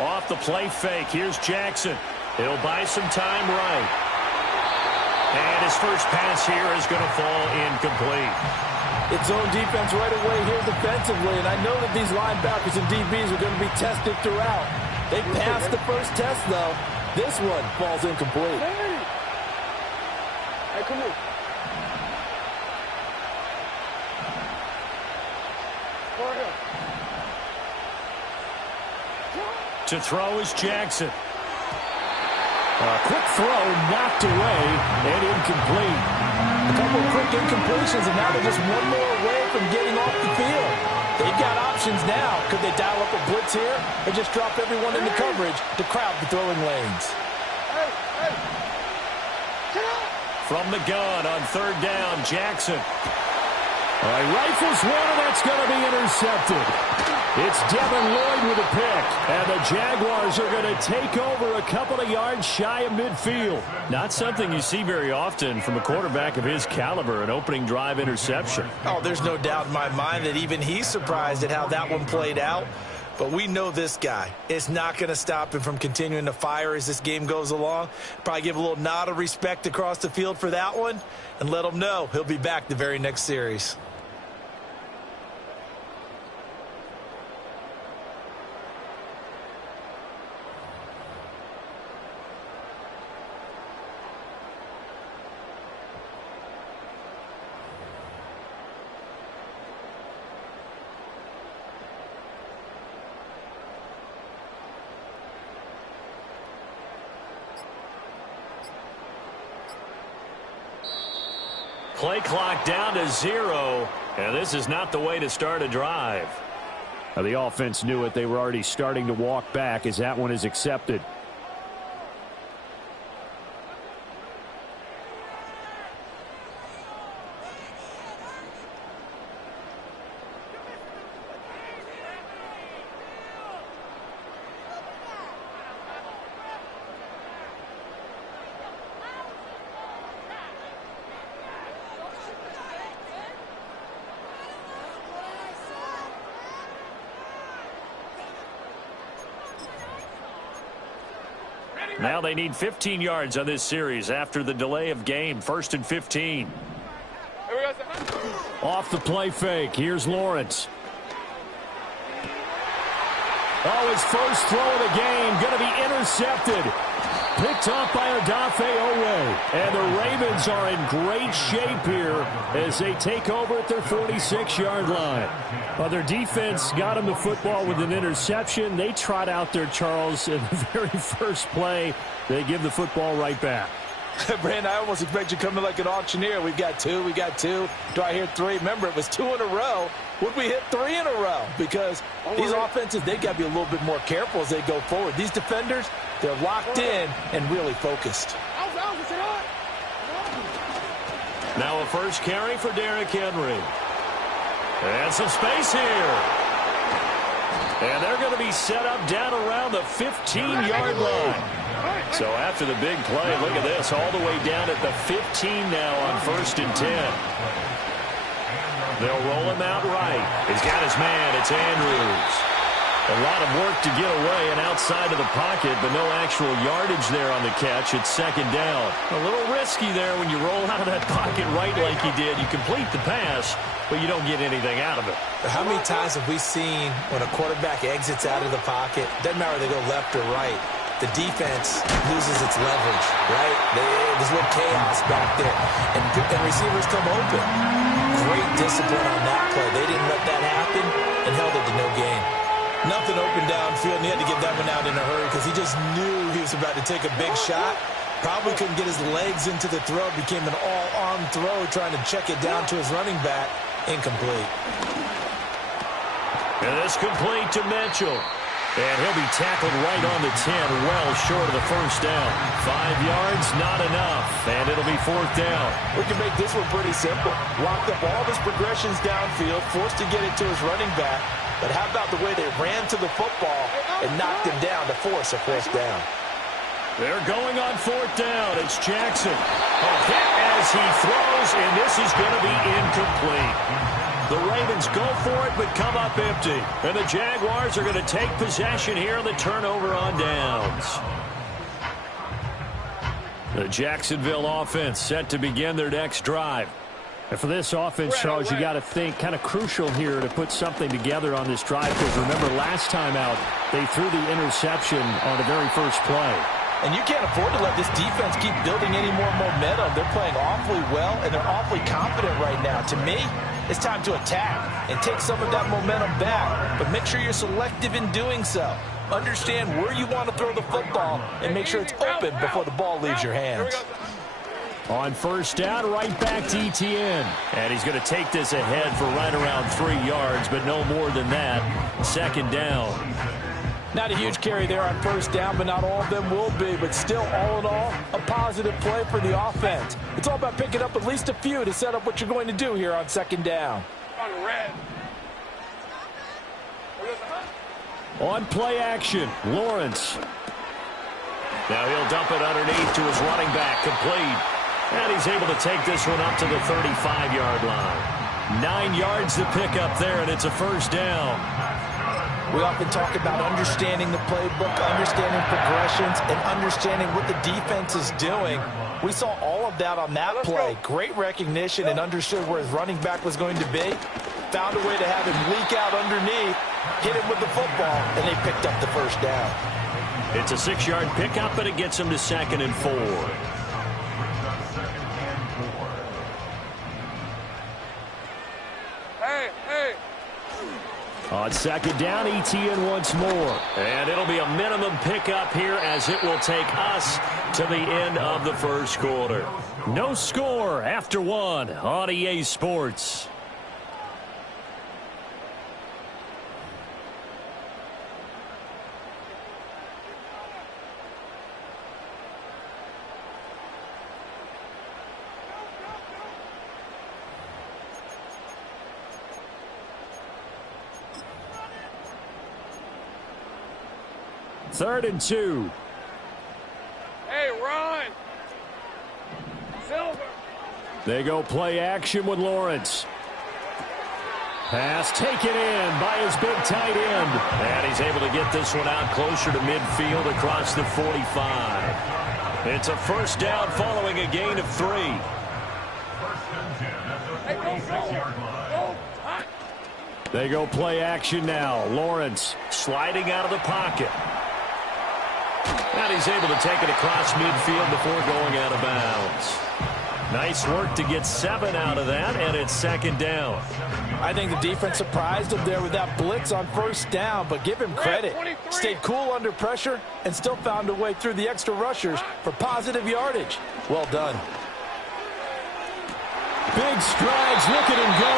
Off the play fake, here's Jackson. He'll buy some time right. And his first pass here is going to fall incomplete. It's zone defense right away here defensively, and I know that these linebackers and DBs are going to be tested throughout. They passed the first test, though. This one falls incomplete. Hey, come here. To throw is Jackson. A quick throw knocked away and incomplete. A couple of quick incompletions, and now they're just one more away from getting off the field. They've got options now. Could they dial up a blitz here or just drop everyone into coverage to crowd the throwing lanes? From the gun on third down, Jackson. Rifles one, and that's going to be intercepted. It's Devin Lloyd with a pick, and the Jaguars are going to take over a couple of yards shy of midfield. Not something you see very often from a quarterback of his caliber, an opening drive interception. Oh, there's no doubt in my mind that even he's surprised at how that one played out. But we know this guy. It's not going to stop him from continuing to fire as this game goes along. Probably give a little nod of respect across the field for that one and let him know he'll be back the very next series. Play clock down to 0, and this is not the way to start a drive. The offense knew it. They were already starting to walk back as that one is accepted. Now they need 15 yards on this series after the delay of game. 1st and 15. Off the play fake. Here's Lawrence. Oh, his first throw of the game going to be intercepted. Picked up by Odafe Owe. And the Ravens are in great shape here as they take over at their 46-yard line. Well, their defense got them the football with an interception. They trot out there, Charles, in the very first play. They give the football right back. Brandon, I almost expect you to come in like an auctioneer. We've got two. Do I hear three? Remember, it was 2 in a row. Would we hit 3 in a row? Because these offenses, they got to be a little bit more careful as they go forward. These defenders, they're locked in and really focused. Now a first carry for Derrick Henry. And some space here. And they're going to be set up down around the 15-yard line. So after the big play, look at this, all the way down at the 15 now on 1st and 10. They'll roll him out right. He's got his man. It's Andrews. A lot of work to get away and outside of the pocket, but no actual yardage there on the catch. It's 2nd down. A little risky there when you roll out of that pocket right like you did. You complete the pass, but you don't get anything out of it. How many times have we seen when a quarterback exits out of the pocket, doesn't matter if they go left or right, the defense loses its leverage, right? There's a little chaos back there, and receivers come open. Great discipline on that play. They didn't let that happen and held it to no gain. Nothing open downfield, and he had to get that one out in a hurry because he just knew he was about to take a big shot. Probably couldn't get his legs into the throw. Became an all-arm throw, trying to check it down to his running back. Incomplete. And this complete to Mitchell. And he'll be tackled right on the 10, well short of the first down. 5 yards, not enough, and it'll be 4th down. We can make this one pretty simple. Locked up all of his progressions downfield, forced to get it to his running back. But how about the way they ran to the football and knocked him down to force a 4th down? They're going on 4th down. It's Jackson. A hit as he throws, and this is going to be incomplete. The Ravens go for it, but come up empty. And the Jaguars are going to take possession here on the turnover on downs. The Jacksonville offense set to begin their next drive. And for this offense, Charles, you got to think kind of crucial here to put something together on this drive, because remember last time out, they threw the interception on the very first play. And you can't afford to let this defense keep building any more momentum. They're playing awfully well, and they're awfully confident right now. To me, it's time to attack and take some of that momentum back, but make sure you're selective in doing so. Understand where you want to throw the football and make sure it's open before the ball leaves your hands. On first down, right back to Etienne. And he's going to take this ahead for right around 3 yards, but no more than that. Second down. Not a huge carry there on first down, but not all of them will be. But still, all in all, a positive play for the offense. It's all about picking up at least a few to set up what you're going to do here on second down. On play action, Lawrence. Now he'll dump it underneath to his running back, complete. And he's able to take this one up to the 35-yard line. 9 yards to pick up there, and it's a first down. We often talk about understanding the playbook, understanding progressions, and understanding what the defense is doing. We saw all of that on that play. Great recognition and understood where his running back was going to be. Found a way to have him leak out underneath, hit him with the football, and they picked up the first down. It's a 6-yard pickup, and it gets him to 2nd and 4. On second down, Etienne once more. And it'll be a minimum pickup here as it will take us to the end of the first quarter. No score after one on EA Sports. Third and 2. Hey, Ron. Silver. They go play action with Lawrence. Pass taken in by his big tight end. And he's able to get this one out closer to midfield across the 45. It's a first down following a gain of 3. Hey, go. They go play action now. Lawrence sliding out of the pocket. And he's able to take it across midfield before going out of bounds. Nice work to get 7 out of that, and it's second down. I think the defense surprised him there with that blitz on first down, but give him credit. Stayed cool under pressure and still found a way through the extra rushers for positive yardage. Well done. Big strides, look at him go.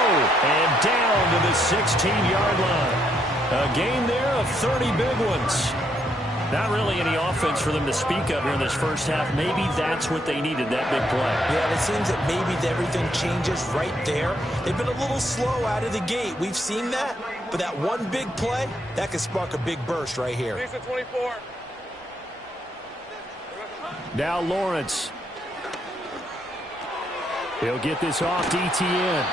And down to the 16-yard line. A gain there of 30 big ones. Not really any offense for them to speak of here in this first half. Maybe that's what they needed, that big play. Yeah, it seems that maybe everything changes right there. They've been a little slow out of the gate. We've seen that. But that one big play, that could spark a big burst right here. 24. Now Lawrence. He'll get this off to Etienne.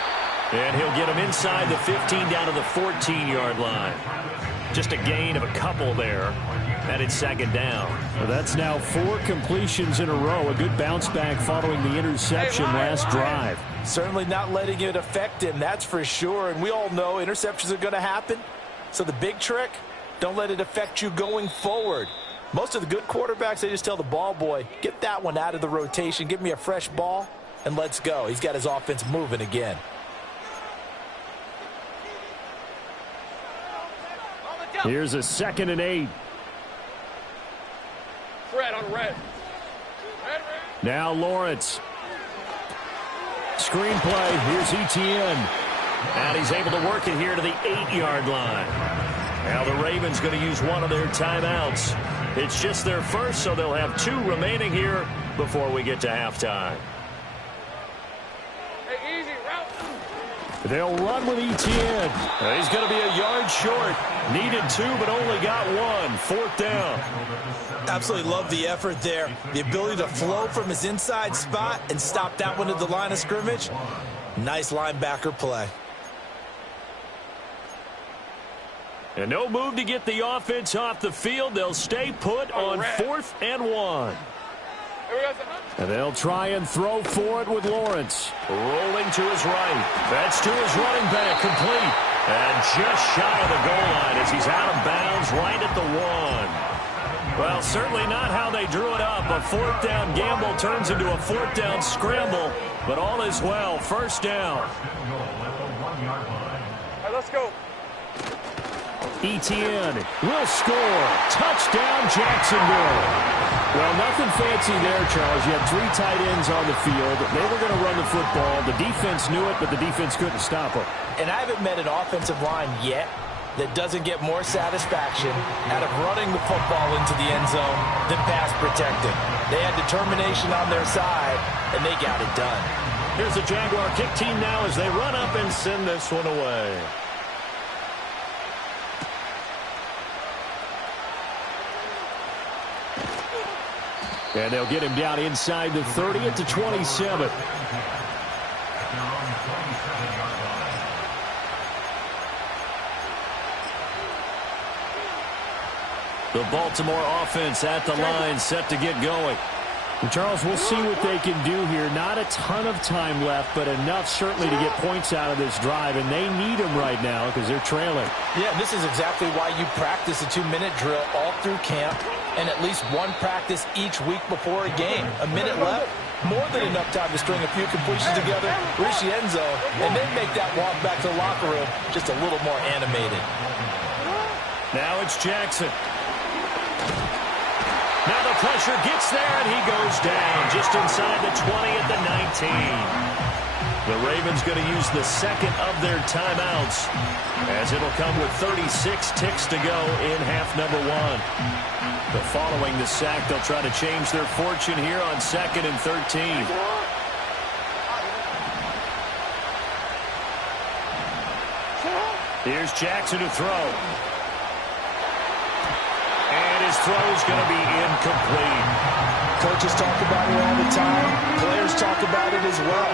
And he'll get him inside the 15 down to the 14-yard line. Just a gain of a couple there. And it's second down. Well, that's now 4 completions in a row. A good bounce back following the interception last drive. Certainly not letting it affect him, that's for sure. And we all know interceptions are going to happen. So the big trick, don't let it affect you going forward. Most of the good quarterbacks, they just tell the ball boy, get that one out of the rotation, give me a fresh ball, and let's go. He's got his offense moving again. Here's a 2nd and 8. Red on red. Red. Now Lawrence. Screenplay. Here's Etienne. And he's able to work it here to the 8-yard line. Now the Ravens going to use one of their timeouts. It's just their first, so they'll have 2 remaining here before we get to halftime. Hey, easy route. They'll run with Etienne. He's going to be a yard short. Needed 2, but only got 1. 4th down. Absolutely love the effort there. The ability to flow from his inside spot and stop that one at the line of scrimmage. Nice linebacker play. And no move to get the offense off the field. They'll stay put on 4th and 1. And they'll try and throw for it with Lawrence. Rolling to his right. That's to his running back, complete. And just shy of the goal line as he's out of bounds right at the 1. Well, certainly not how they drew it up. A 4th down gamble turns into a 4th down scramble. But all is well. 1st down. All right, let's go. Etienne will score. Touchdown, Jacksonville. Well, nothing fancy there, Charles. You had 3 tight ends on the field. They were going to run the football. The defense knew it, but the defense couldn't stop them. And I haven't met an offensive line yet that doesn't get more satisfaction out of running the football into the end zone than pass protecting. They had determination on their side, and they got it done. Here's the Jaguar kick team now as they run up and send this one away. And they'll get him down inside the 30 at the 27. The Baltimore offense at the line, set to get going. And Charles, we'll see what they can do here. Not a ton of time left, but enough certainly to get points out of this drive, and they need them right now because they're trailing. Yeah, this is exactly why you practice a 2-minute drill all through camp and at least one practice each week before a game. A minute left, more than enough time to string a few completions together, reach the end zone, and then make that walk back to the locker room just a little more animated. Now it's Jackson. Now the pressure gets there, and he goes down just inside the 20 at the 19. The Ravens going to use the second of their timeouts, as it'll come with 36 ticks to go in half number 1. But following the sack, they'll try to change their fortune here on 2nd and 13. Here's Jackson to throw. And his throw is going to be incomplete. Coaches talk about it all the time. Players talk about it as well.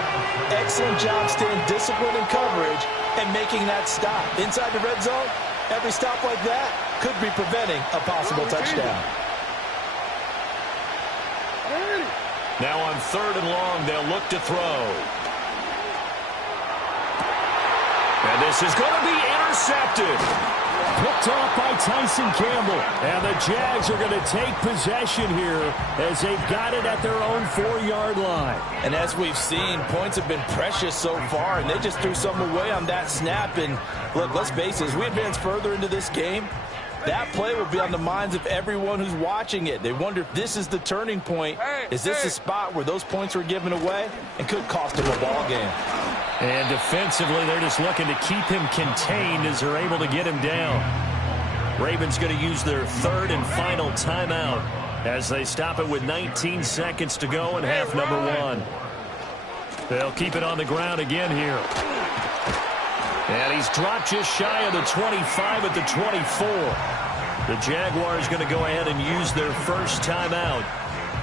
Excellent job staying disciplined in coverage and making that stop. Inside the red zone, every stop like that could be preventing a possible touchdown. Now on 3rd and long, they'll look to throw. And this is going to be intercepted. Picked off by Tyson Campbell. And the Jags are going to take possession here as they've got it at their own 4-yard line. And as we've seen, points have been precious so far, and they just threw some away on that snap. And look, let's face it, as we advance further into this game, that play will be on the minds of everyone who's watching it. They wonder if this is the turning point. Is this the spot where those points were given away and could cost them a ball game? And defensively, they're just looking to keep him contained as they're able to get him down. Ravens going to use their 3rd and final timeout as they stop it with 19 seconds to go in half number 1. They'll keep it on the ground again here. And he's dropped just shy of the 25 at the 24. The Jaguars going to go ahead and use their first timeout.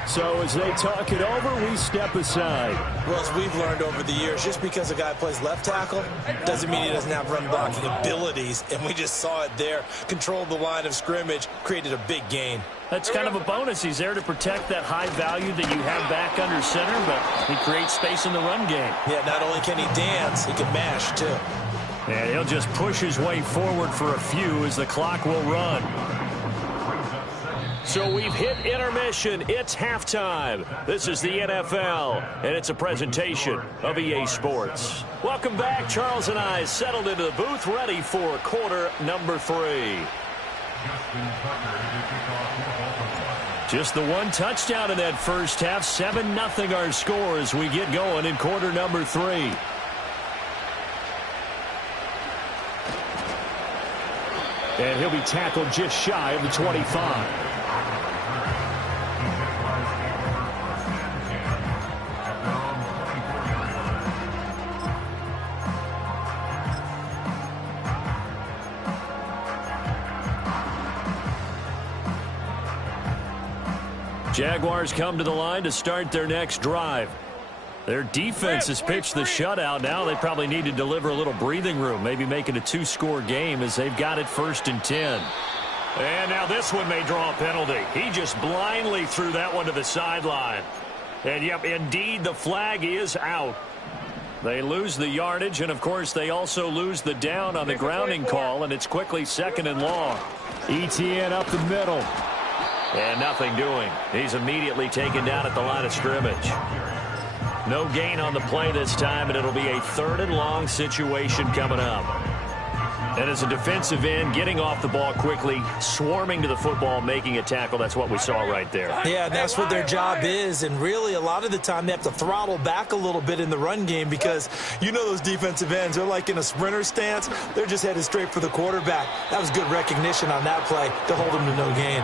So as they talk it over, we step aside. Well, as we've learned over the years, just because a guy plays left tackle doesn't mean he doesn't have run blocking abilities. And we just saw it there. Controlled the line of scrimmage, created a big gain. That's kind of a bonus. He's there to protect that high value that you have back under center, but he creates space in the run game. Yeah, not only can he dance, he can mash, too. And he'll just push his way forward for a few as the clock will run. So we've hit intermission. It's halftime. This is the NFL, and it's a presentation of EA Sports. Welcome back. Charles and I settled into the booth, ready for quarter number 3. Just the one touchdown in that first half. 7-0 our score as we get going in quarter number 3. And he'll be tackled just shy of the 25. Jaguars come to the line to start their next drive. Their defense has pitched the shutout. Now they probably need to deliver a little breathing room, maybe make it a 2-score game as they've got it 1st and 10. And now this one may draw a penalty. He just blindly threw that one to the sideline. And, yep, indeed, the flag is out. They lose the yardage, and, of course, they also lose the down on the grounding call, and it's quickly 2nd and long. ETN up the middle. And nothing doing. He's immediately taken down at the line of scrimmage. No gain on the play this time, and it'll be a 3rd and long situation coming up. And as a defensive end, getting off the ball quickly, swarming to the football, making a tackle, that's what we saw right there. Yeah, and that's what their job is. And really, a lot of the time, they have to throttle back a little bit in the run game because you know those defensive ends, they're like in a sprinter stance. They're just headed straight for the quarterback. That was good recognition on that play to hold them to no gain.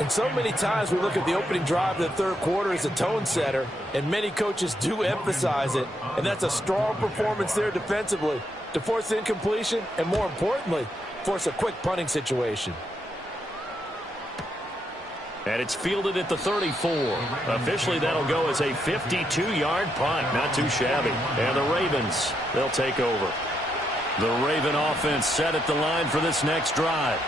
And so many times we look at the opening drive of the 3rd quarter as a tone setter, and many coaches do emphasize it. And that's a strong performance there defensively to force incompletion and, more importantly, force a quick punting situation. And it's fielded at the 34. Officially, that'll go as a 52-yard punt. Not too shabby. And the Ravens, they'll take over. The Raven offense set at the line for this next drive.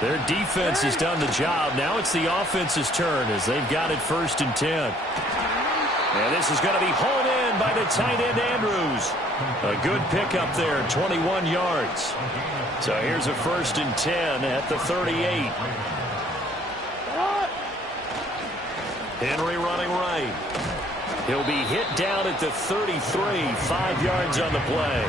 Their defense has done the job. Now it's the offense's turn as they've got it 1st and 10. And this is going to be hauled in by the tight end, Andrews. A good pickup there, 21 yards. So here's a 1st and 10 at the 38. Henry running right. He'll be hit down at the 33, 5 yards on the play.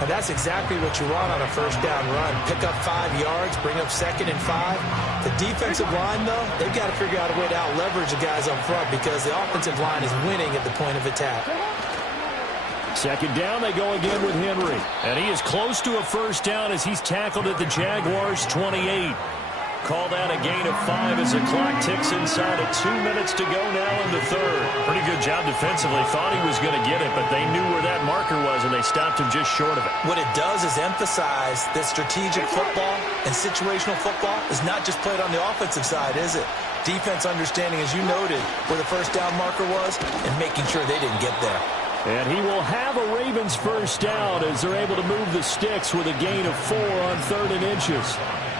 And that's exactly what you want on a 1st down run. Pick up 5 yards, bring up 2nd and 5. The defensive line, though, they've got to figure out a way to out-leverage the guys up front because the offensive line is winning at the point of attack. 2nd down, they go again with Henry. And he is close to a 1st down as he's tackled at the Jaguars' 28. Called out a gain of 5 as the clock ticks inside of 2 minutes to go now in the 3rd. Pretty good job defensively. Thought he was going to get it, but they knew where that marker was, and they stopped him just short of it. What it does is emphasize that strategic football and situational football is not just played on the offensive side, is it? Defense understanding, as you noted, where the 1st down marker was and making sure they didn't get there. And he will have a Ravens 1st down as they're able to move the sticks with a gain of 4 on 3rd and inches.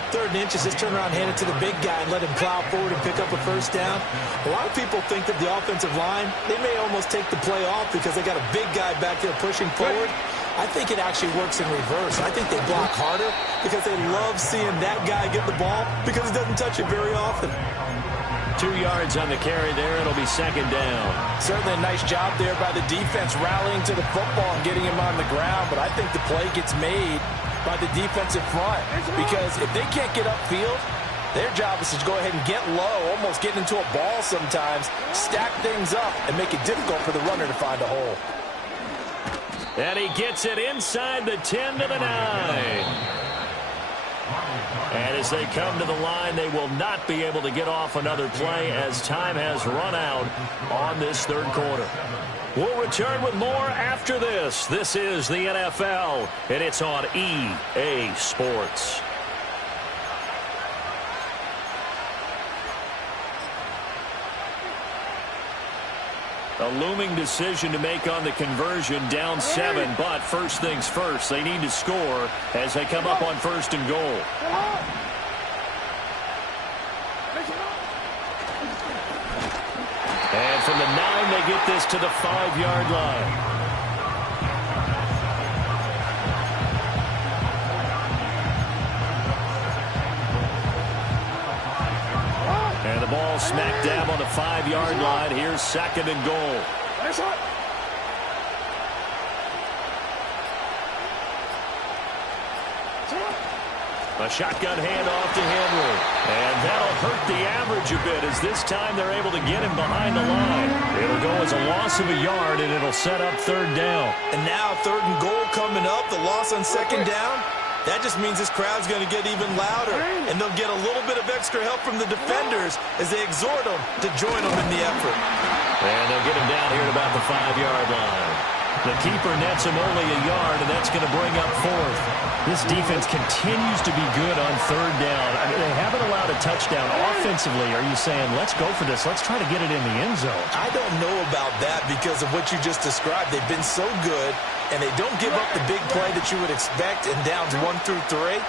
3rd and inches, just turn around, hand it to the big guy, and let him plow forward and pick up a 1st down. A lot of people think that the offensive line, they may almost take the play off because they got a big guy back there pushing forward. I think it actually works in reverse. I think they block harder because they love seeing that guy get the ball because he doesn't touch it very often. 2 yards on the carry there. It'll be 2nd down. Certainly a nice job there by the defense rallying to the football and getting him on the ground, but I think the play gets made by the defensive front because if they can't get upfield, their job is to go ahead and get low, almost get into a ball sometimes, stack things up, and make it difficult for the runner to find a hole. And he gets it inside the 10 to the 9. And as they come to the line, they will not be able to get off another play as time has run out on this 3rd quarter. We'll return with more after this. This is the NFL, and it's on EA Sports. A looming decision to make on the conversion, down 7, but first things first, they need to score as they come up on 1st and goal. And from the 9, they get this to the 5-yard line. And the ball smack dab on the 5-yard line. Here's 2nd and goal. A shotgun handoff to Henry. And that'll hurt the average a bit as this time they're able to get him behind the line. It'll go as a loss of a yard, and it'll set up 3rd down. And now 3rd and goal coming up, the loss on 2nd down. That just means this crowd's going to get even louder, and they'll get a little bit of extra help from the defenders as they exhort them to join them in the effort. And they'll get him down here at about the 5-yard line. The keeper nets him only a yard, and that's going to bring up 4th. This defense continues to be good on third down. I mean, they haven't allowed a touchdown. Offensively, are you saying, let's go for this, let's try to get it in the end zone? I don't know about that because of what you just described. They've been so good, and they don't give up the big play that you would expect in downs 1 through 3.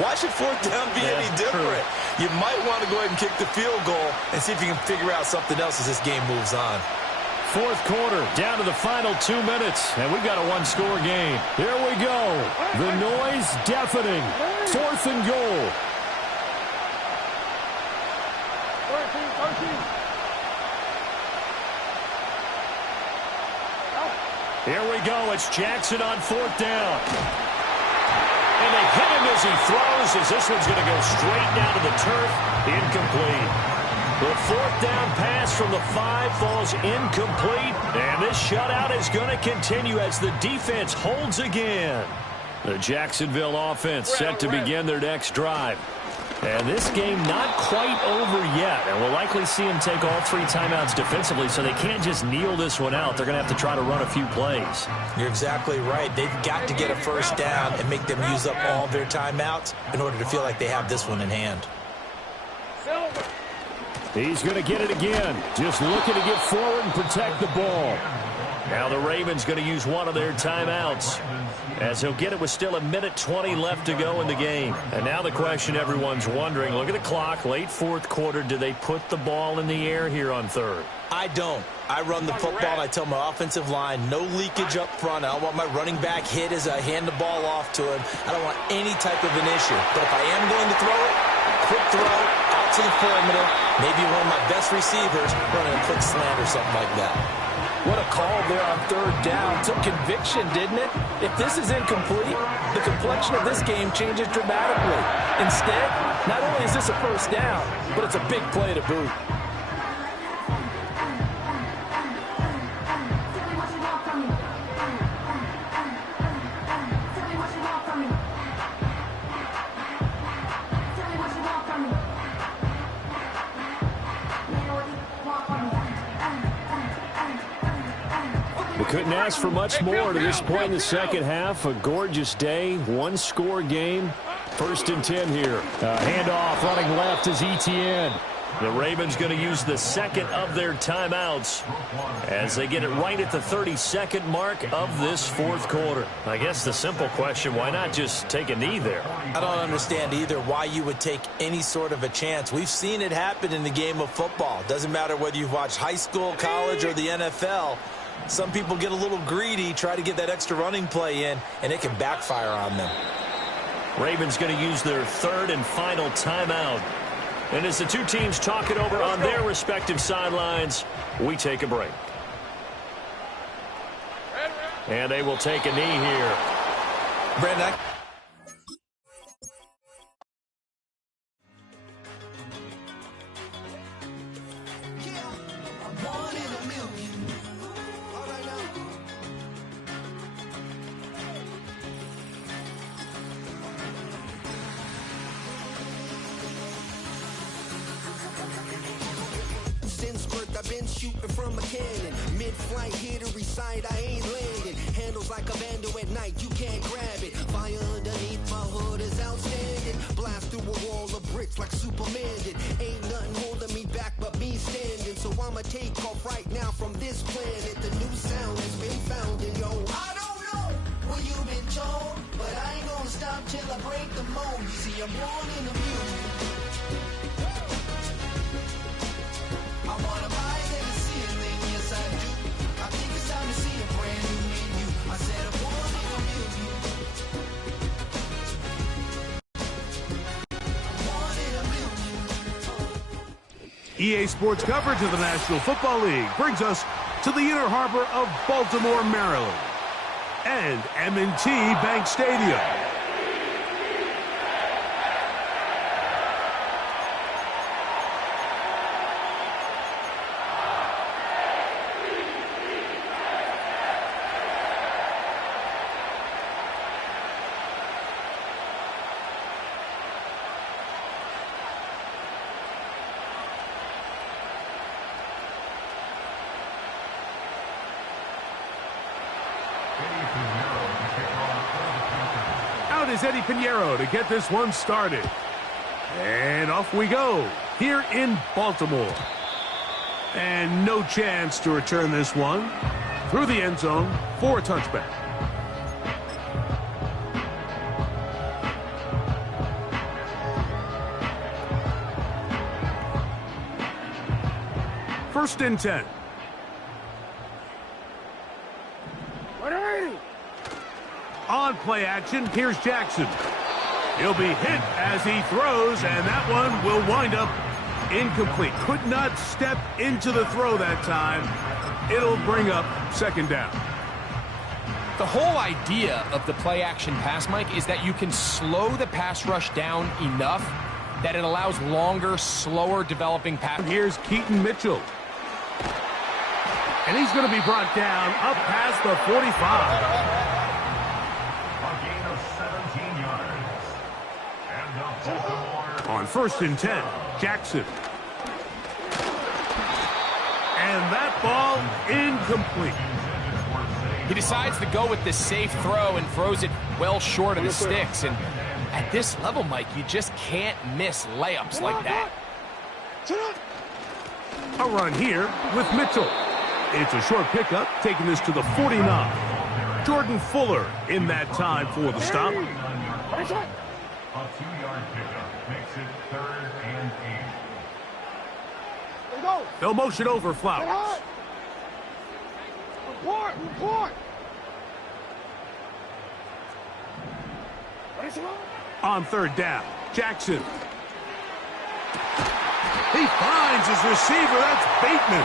Why should fourth down be any different? True. You might want to go ahead and kick the field goal and see if you can figure out something else as this game moves on. Fourth quarter, down to the final 2 minutes, and we've got a one-score game. Here we go. The noise deafening. 4th and goal. 13. Here we go. It's Jackson on 4th down. And they hit him as he throws, as this one's going to go straight down to the turf. Incomplete. The 4th down pass from the 5 falls incomplete. And this shutout is going to continue as the defense holds again. The Jacksonville offense set to begin their next drive. And this game not quite over yet. And we'll likely see them take all 3 timeouts defensively, so they can't just kneel this one out. They're going to have to try to run a few plays. You're exactly right. They've got to get a first down and make them use up all their timeouts in order to feel like they have this one in hand. He's going to get it again. Just looking to get forward and protect the ball. Now the Ravens going to use one of their timeouts, as he'll get it with still 1:20 left to go in the game. And now the question everyone's wondering, look at the clock, late 4th quarter, do they put the ball in the air here on 3rd? I don't. I run the football, and I tell my offensive line, no leakage up front. I don't want my running back hit as I hand the ball off to him. I don't want any type of an issue. But if I am going to throw it, quick throw, out to the perimeter, maybe one of my best receivers running a quick slant or something like that. What a call there on 3rd down. Took conviction, didn't it? If this is incomplete, the complexion of this game changes dramatically. Instead, not only is this a first down, but it's a big play to boot. Couldn't ask for much more to this point in the second half. A gorgeous day, one-score game. 1st and 10 here. Handoff running left is Etienne. The Ravens going to use the 2nd of their timeouts as they get it right at the 32nd mark of this 4th quarter. I guess the simple question, why not just take a knee there? I don't understand either why you would take any sort of a chance. We've seen it happen in the game of football. Doesn't matter whether you've watched high school, college, or the NFL. Some people get a little greedy, try to get that extra running play in, and it can backfire on them. Ravens going to use their 3rd and final timeout. And as the two teams talk it over on their respective sidelines, we take a break. And they will take a knee here. Brandon, I've been shooting from a cannon. Mid-flight, here to recite, I ain't landing. Handles like a vandal at night, you can't grab it. Fire underneath my hood is outstanding. Blast through a wall of bricks like Superman did. Ain't nothing holding me back but me standing. So I'ma take off right now from this planet. The new sound has been found in yo. I don't know what you've been told, but I ain't gonna stop till I break the mold. You see, I'm born in the music. I wanna rise in the ceiling, yes I do. I think it's time to see a brand new me and you. I said I'm born in a million. Born in a million. EA Sports coverage of the National Football League brings us to the inner harbor of Baltimore, Maryland, and M&T Bank Stadium. Out is Eddie Pinheiro to get this one started. And off we go here in Baltimore. And no chance to return this one through the end zone for a touchback. First and 10. On play action, here's Jackson. He'll be hit as he throws, and that one will wind up incomplete. Could not step into the throw that time. It'll bring up second down. The whole idea of the play action pass, Mike, is that you can slow the pass rush down enough that it allows longer, slower developing pass. Here's Keaton Mitchell. And he's going to be brought down up past the 45. On first and 10, Jackson. And that ball incomplete. He decides to go with this safe throw and throws it well short of the sticks. And at this level, Mike, you just can't miss layups like that. A run here with Mitchell. It's a short pickup, taking this to the 49. Jordan Fuller in that time for the stop. A 2-yard pickup makes it 3rd and 8. They'll motion over Flowers. Report! On third down, Jackson. He finds his receiver. That's Bateman.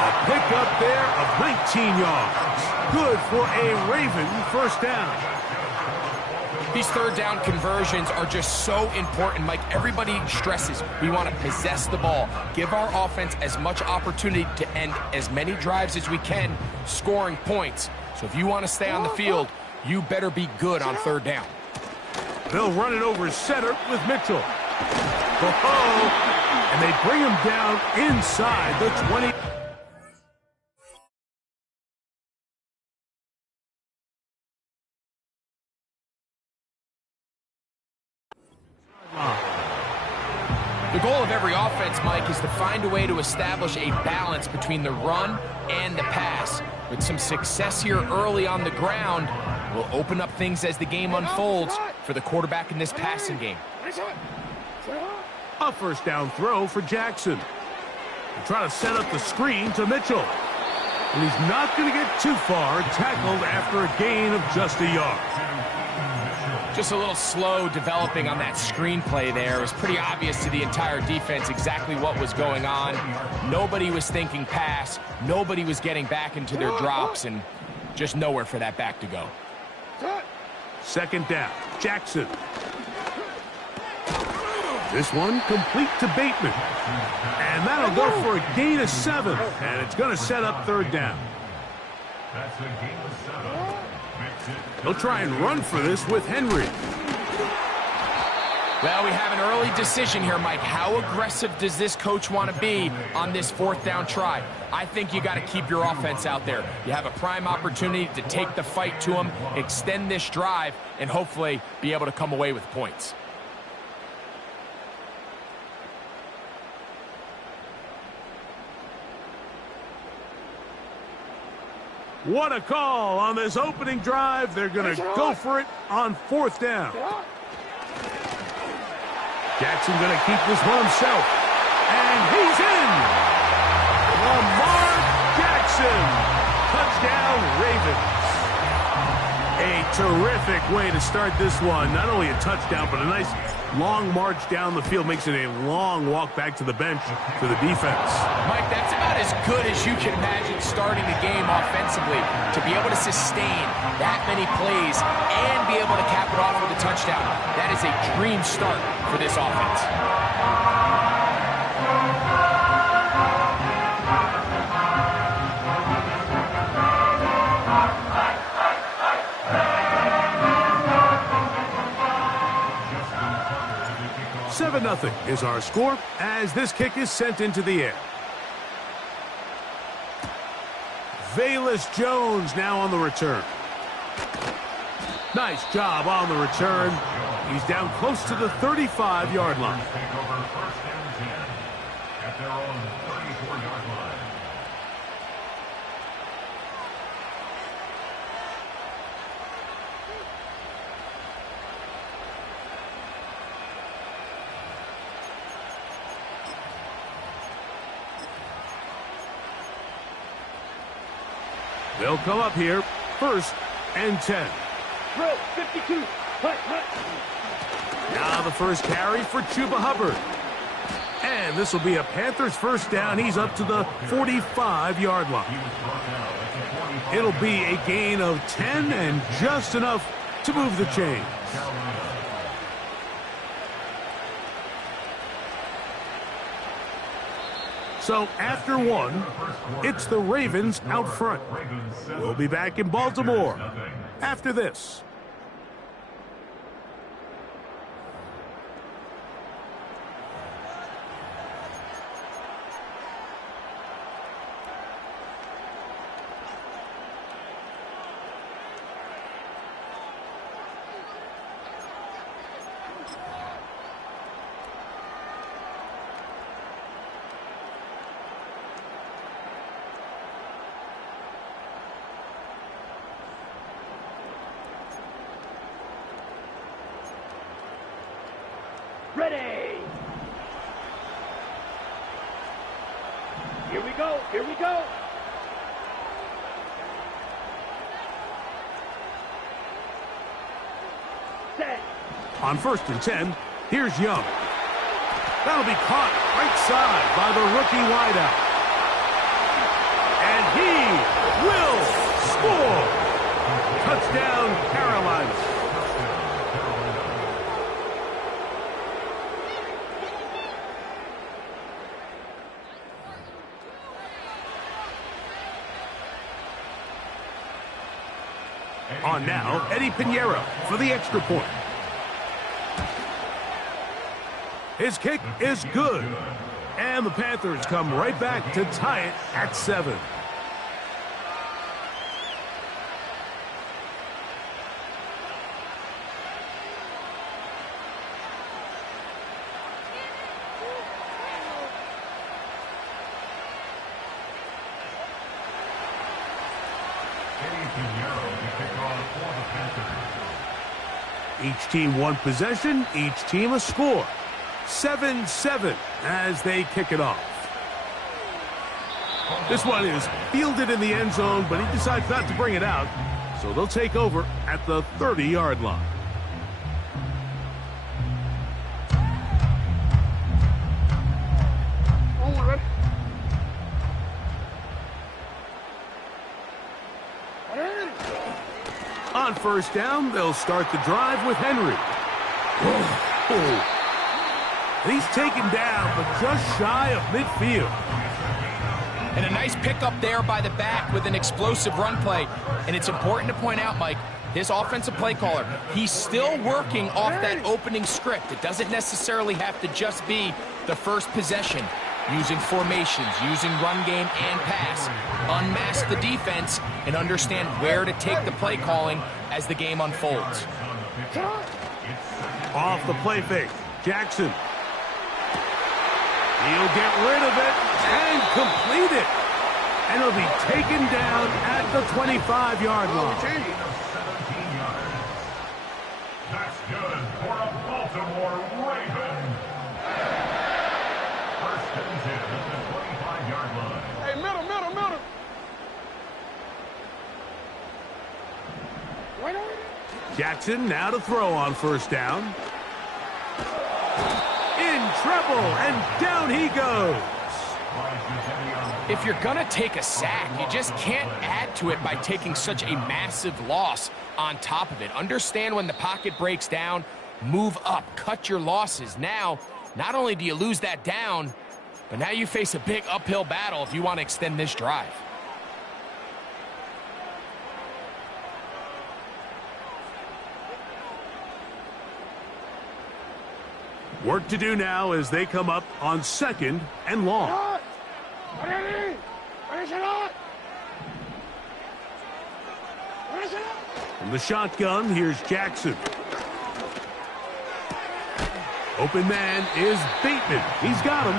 A pickup there of 19 yards. Good for a Raven first down. These third down conversions are just so important, Mike. Everybody stresses we want to possess the ball, give our offense as much opportunity to end as many drives as we can, scoring points. So if you want to stay on the field, you better be good on third down. They'll run it over center with Mitchell. And they bring him down inside the 20. The goal of every offense, Mike, is to find a way to establish a balance between the run and the pass. With some success here early on the ground, will open up things as the game unfolds for the quarterback in this passing game. A first down throw for Jackson. They try to set up the screen to Mitchell. And he's not going to get too far, tackled after a gain of just a yard. Just a little slow developing on that screenplay there. It was pretty obvious to the entire defense exactly what was going on. Nobody was thinking pass. Nobody was getting back into their drops, and just nowhere for that back to go. Second down, Jackson. This one complete to Bateman. And that'll go for a gain of 7. And it's going to set up third down. That's a gain of 7. He'll try and run for this with Henry. Well, we have an early decision here, Mike. How aggressive does this coach want to be on this fourth down try? I think you got to keep your offense out there. You have a prime opportunity to take the fight to them, extend this drive, and hopefully be able to come away with points. What a call on this opening drive. They're going to go for it on fourth down. Jackson going to keep this one himself. And he's in. Lamar Jackson. Touchdown, Ravens. A terrific way to start this one. Not only a touchdown, but a nice long march down the field. Makes it a long walk back to the bench for the defense. Mike, that's about as good as you can imagine starting the game offensively. To be able to sustain that many plays and be able to cap it off with a touchdown, that is a dream start for this offense. 7-0 is our score as this kick is sent into the air. Velus Jones now on the return. Nice job on the return. He's down close to the 35-yard line. Take over first and 10 at their own 34-yard line. They'll come up here, first and 10. Drill, 52. Hut. Now the first carry for Chuba Hubbard. And this will be a Panthers first down. He's up to the 45-yard line. It'll be a gain of 10 and just enough to move the chains. So after one, it's the Ravens out front. We'll be back in Baltimore after this. Ready. Here we go. Set. On first and 10, here's Young. That'll be caught right side by the rookie wideout. And he will score. Touchdown, Carolina. On now, Eddie Pinheiro for the extra point. His kick is good. And the Panthers come right back to tie it at 7. Each team one possession, each team a score. 7-7 as they kick it off. This one is fielded in the end zone, but he decides not to bring it out. So they'll take over at the 30-yard line. On first down, they'll start the drive with Henry. And he's taken down, but just shy of midfield. And a nice pickup there by the back with an explosive run play. And it's important to point out, Mike, this offensive play caller, he's still working off that opening script. It doesn't necessarily have to just be the first possession. Using formations, using run game and pass. Unmask the defense and understand where to take the play calling as the game unfolds. Off the play fake, Jackson. He'll get rid of it and complete it. And it'll be taken down at the 25-yard line. 17 yards. That's good for a Baltimore Raven. First and 10 at the 25-yard line. Hey, middle. Right over there. Jackson now to throw on first down. In trouble, and down he goes. If you're going to take a sack, you just can't add to it by taking such a massive loss on top of it. Understand when the pocket breaks down, move up, cut your losses. Now, not only do you lose that down, but now you face a big uphill battle if you want to extend this drive. Work to do now as they come up on second and long. From the shotgun, here's Jackson. Open man is Bateman. He's got him.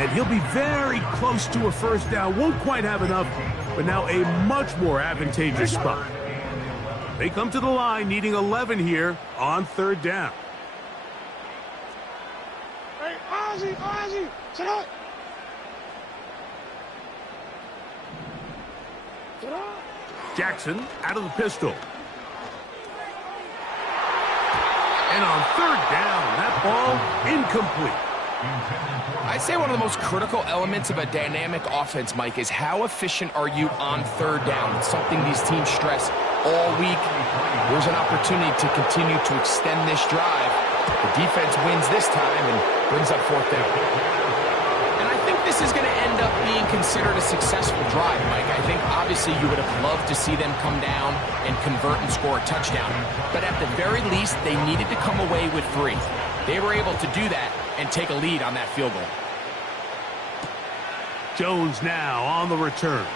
And he'll be very close to a first down. Won't quite have enough, but now a much more advantageous spot. They come to the line needing 11 here on third down. Hey, Ozzy, sit up. Sit up. Jackson out of the pistol. And on third down, that ball incomplete. I'd say one of the most critical elements of a dynamic offense, Mike, is how efficient are you on third down? It's something these teams stress all week. There's an opportunity to continue to extend this drive. The defense wins this time and brings up fourth down. And I think this is going to end up being considered a successful drive, Mike. I think obviously you would have loved to see them come down and convert and score a touchdown. But at the very least, they needed to come away with 3. They were able to do that and take a lead on that field goal. Jones now on the return.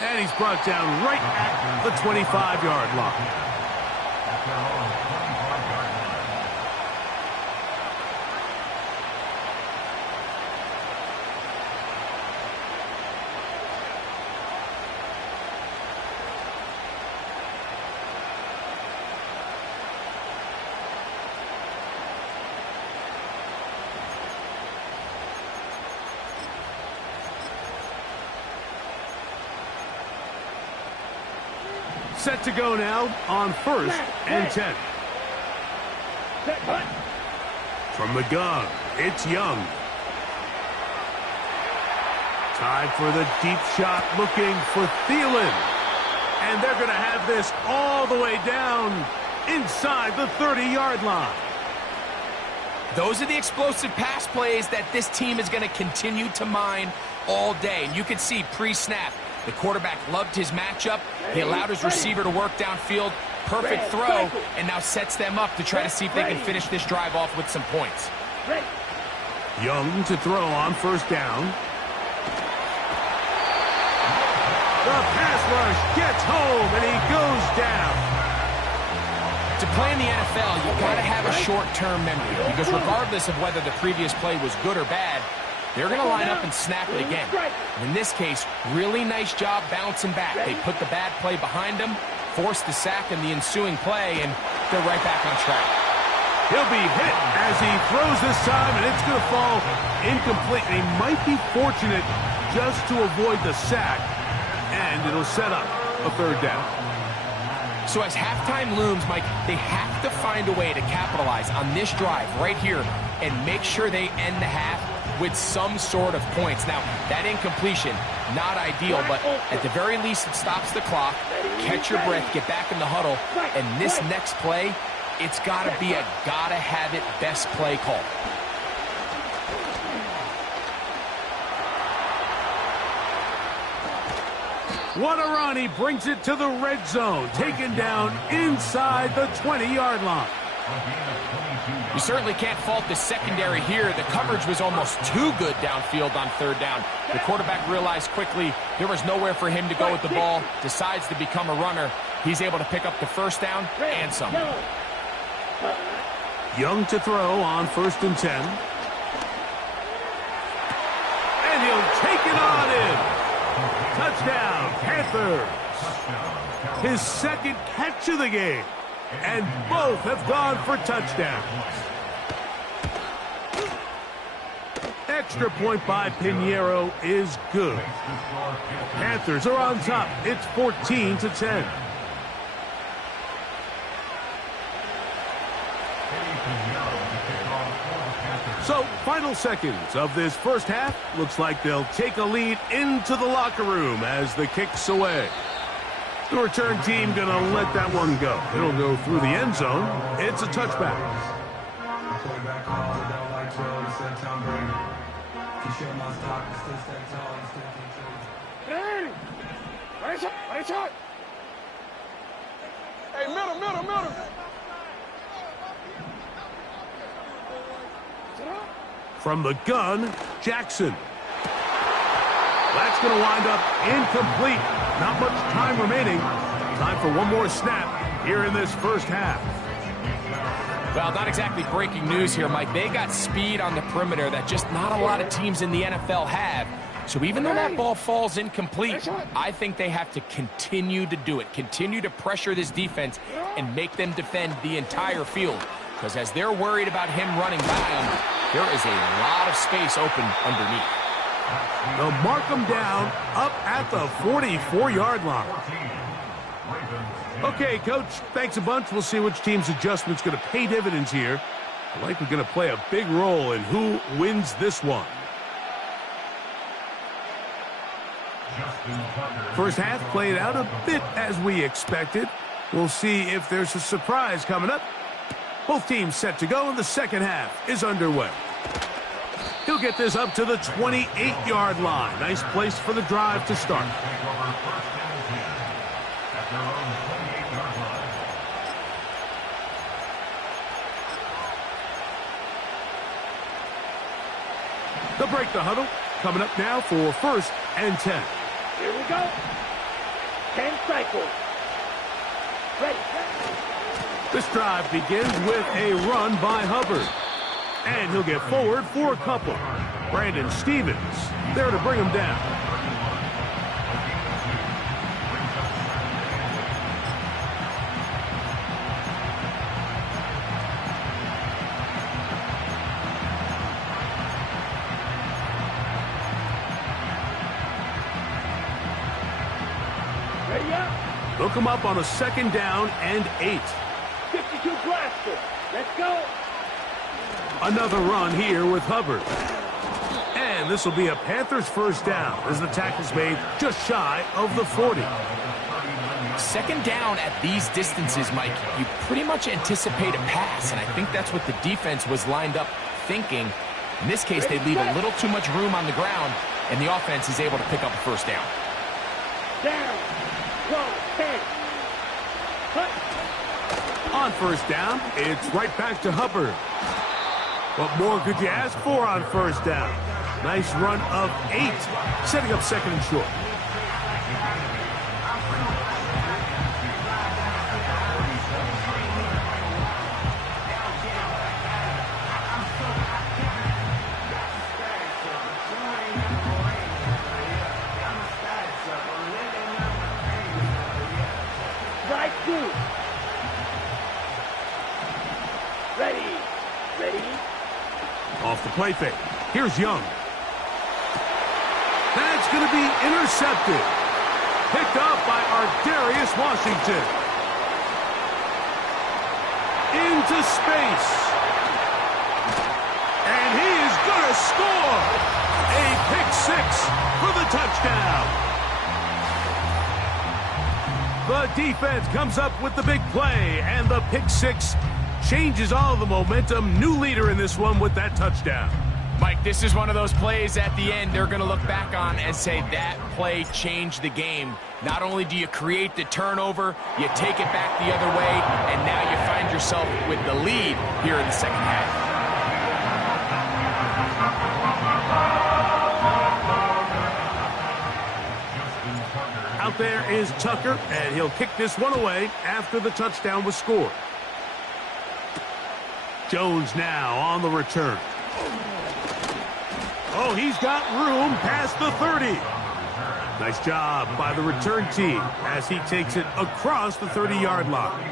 And he's brought down right at the 25-yard line. Set to go now on first and 10. From the gun, it's Young. Time for the deep shot, looking for Thielen. And they're going to have this all the way down inside the 30-yard line. Those are the explosive pass plays that this team is going to continue to mine all day. And you can see pre-snap, the quarterback loved his matchup. He allowed his receiver to work downfield. Perfect throw, and now sets them up to try to see if they can finish this drive off with some points. Young to throw on first down. The pass rush gets home, and he goes down. To play in the NFL, you've got to have a short-term memory, because regardless of whether the previous play was good or bad, they're going to line up and snap it again. And in this case, really nice job bouncing back. They put the bad play behind them, forced the sack in the ensuing play, and they're right back on track. He'll be hit as he throws this time, and it's going to fall incomplete. And he might be fortunate just to avoid the sack, and it'll set up a third down. So as halftime looms, Mike, they have to find a way to capitalize on this drive right here and make sure they end the half with some sort of points. Now, that incompletion, not ideal, but at the very least, it stops the clock. Catch your breath, get back in the huddle, and this next play, it's got to be a gotta-have-it best play call. What a run. He brings it to the red zone, taken down inside the 20-yard line. You certainly can't fault the secondary here. The coverage was almost too good downfield on third down. The quarterback realized quickly there was nowhere for him to go with the ball, decides to become a runner. He's able to pick up the first down and some. Young to throw on first and 10. And he'll take it on in. Touchdown, Panthers. His second catch of the game. And both have gone for touchdowns. Extra point by Pinheiro is good. Panthers are on top. It's 14-10. So, final seconds of this first half. Looks like they'll take a lead into the locker room as the kick's away. The return team going to let that one go. It'll go through the end zone. It's a touchback. Hey, middle. From the gun, Jackson. That's going to wind up incomplete. Not much time remaining. Time for one more snap here in this first half. Well, not exactly breaking news here, Mike. They got speed on the perimeter that just not a lot of teams in the NFL have. So even though that ball falls incomplete, I think they have to continue to do it. Continue to pressure this defense and make them defend the entire field. Because as they're worried about him running by them, there is a lot of space open underneath. They'll mark them down up at the 44-yard line. Okay, Coach, thanks a bunch. We'll see which team's adjustment's going to pay dividends here. I like we're going to play a big role in who wins this one. First half played out a bit as we expected. We'll see if there's a surprise coming up. Both teams set to go, and the second half is underway. He'll get this up to the 28-yard line. Nice place for the drive to start. They'll break the huddle. Coming up now for 1st and 10. Here we go. 10 cycles. Ready. This drive begins with a run by Hubbard. And he'll get forward for a couple. Brandon Stevens there to bring him down. Ready up. They'll come up on a 2nd down and 8. 52 blaster. Let's go. Another run here with Hubbard. And this will be a Panthers 1st down as the tackle's made just shy of the 40. 2nd down at these distances, Mike, you pretty much anticipate a pass, and I think that's what the defense was lined up thinking. In this case, they leave a little too much room on the ground, and the offense is able to pick up a 1st down. Down. 10. Cut. On 1st down, it's right back to Hubbard. What more could you ask for on 1st down? Nice run of 8, setting up 2nd and short. Right two. Ready. Off the play fake. Here's Young. That's going to be intercepted. Picked up by Ardarius Washington. Into space. And he is going to score. A pick 6 for the touchdown. The defense comes up with the big play, and the pick 6 changes all the momentum. New leader in this one with that touchdown. Mike, this is one of those plays at the end they're going to look back on and say that play changed the game. Not only do you create the turnover, you take it back the other way, and now you find yourself with the lead here in the second half. Out there is Tucker, and he'll kick this one away after the touchdown was scored. Jones now on the return. Oh, he's got room past the 30. Nice job by the return team as he takes it across the 30-yard line.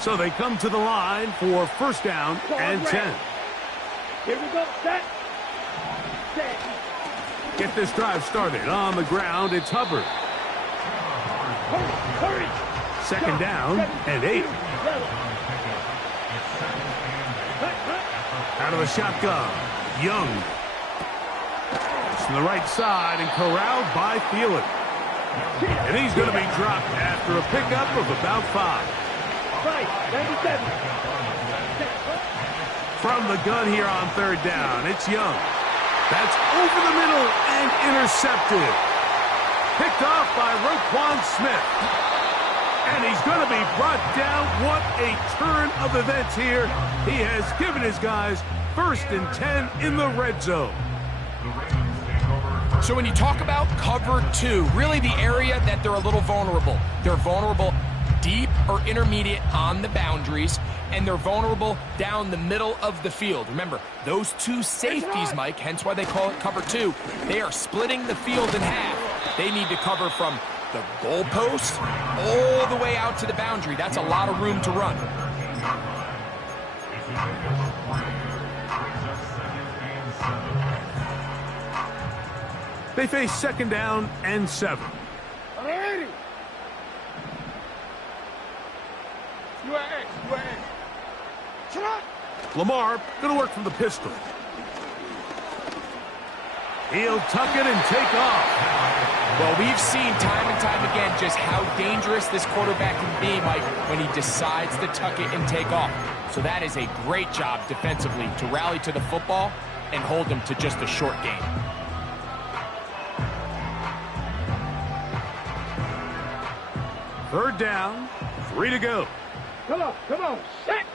So they come to the line for 1st down and 10. Here we go. Set. Get this drive started. On the ground, it's Hubbard. Hurry. 2nd down and 8. Out of the shotgun, Young. To the right side and corralled by Thielen. And he's going to be dropped after a pickup of about 5. 97. From the gun here on 3rd down, it's Young. That's over the middle and intercepted. Picked off by Roquan Smith. And he's going to be brought down. What a turn of events here. He has given his guys 1st and 10 in the red zone. So when you talk about cover 2, really the area that they're a little vulnerable. They're vulnerable deep or intermediate on the boundaries, and they're vulnerable down the middle of the field. Remember, those two safeties, Mike, hence why they call it cover 2, they are splitting the field in half. They need to cover from the goalpost all the way out to the boundary. That's a lot of room to run. They face 2nd down and 7. Lamar going to work from the pistol. He'll tuck it and take off. Well, we've seen time and time again just how dangerous this quarterback can be, Mike, when he decides to tuck it and take off. So that is a great job defensively to rally to the football and hold them to just a short gain. Third down, 3 to go. Come on, set.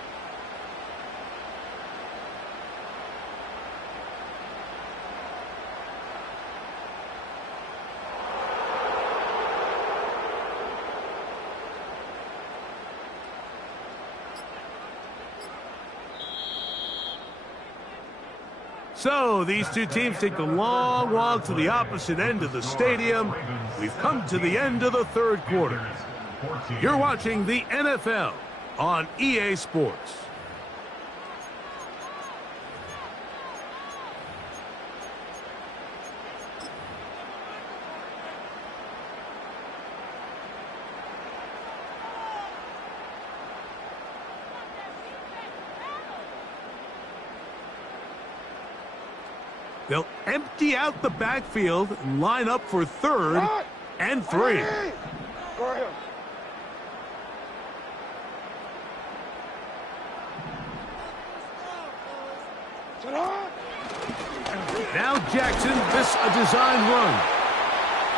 So these two teams take the long walk to the opposite end of the stadium. We've come to the end of the 3rd quarter. You're watching the NFL on EA Sports. They'll empty out the backfield and line up for 3rd and 3. Now Jackson, this a design run.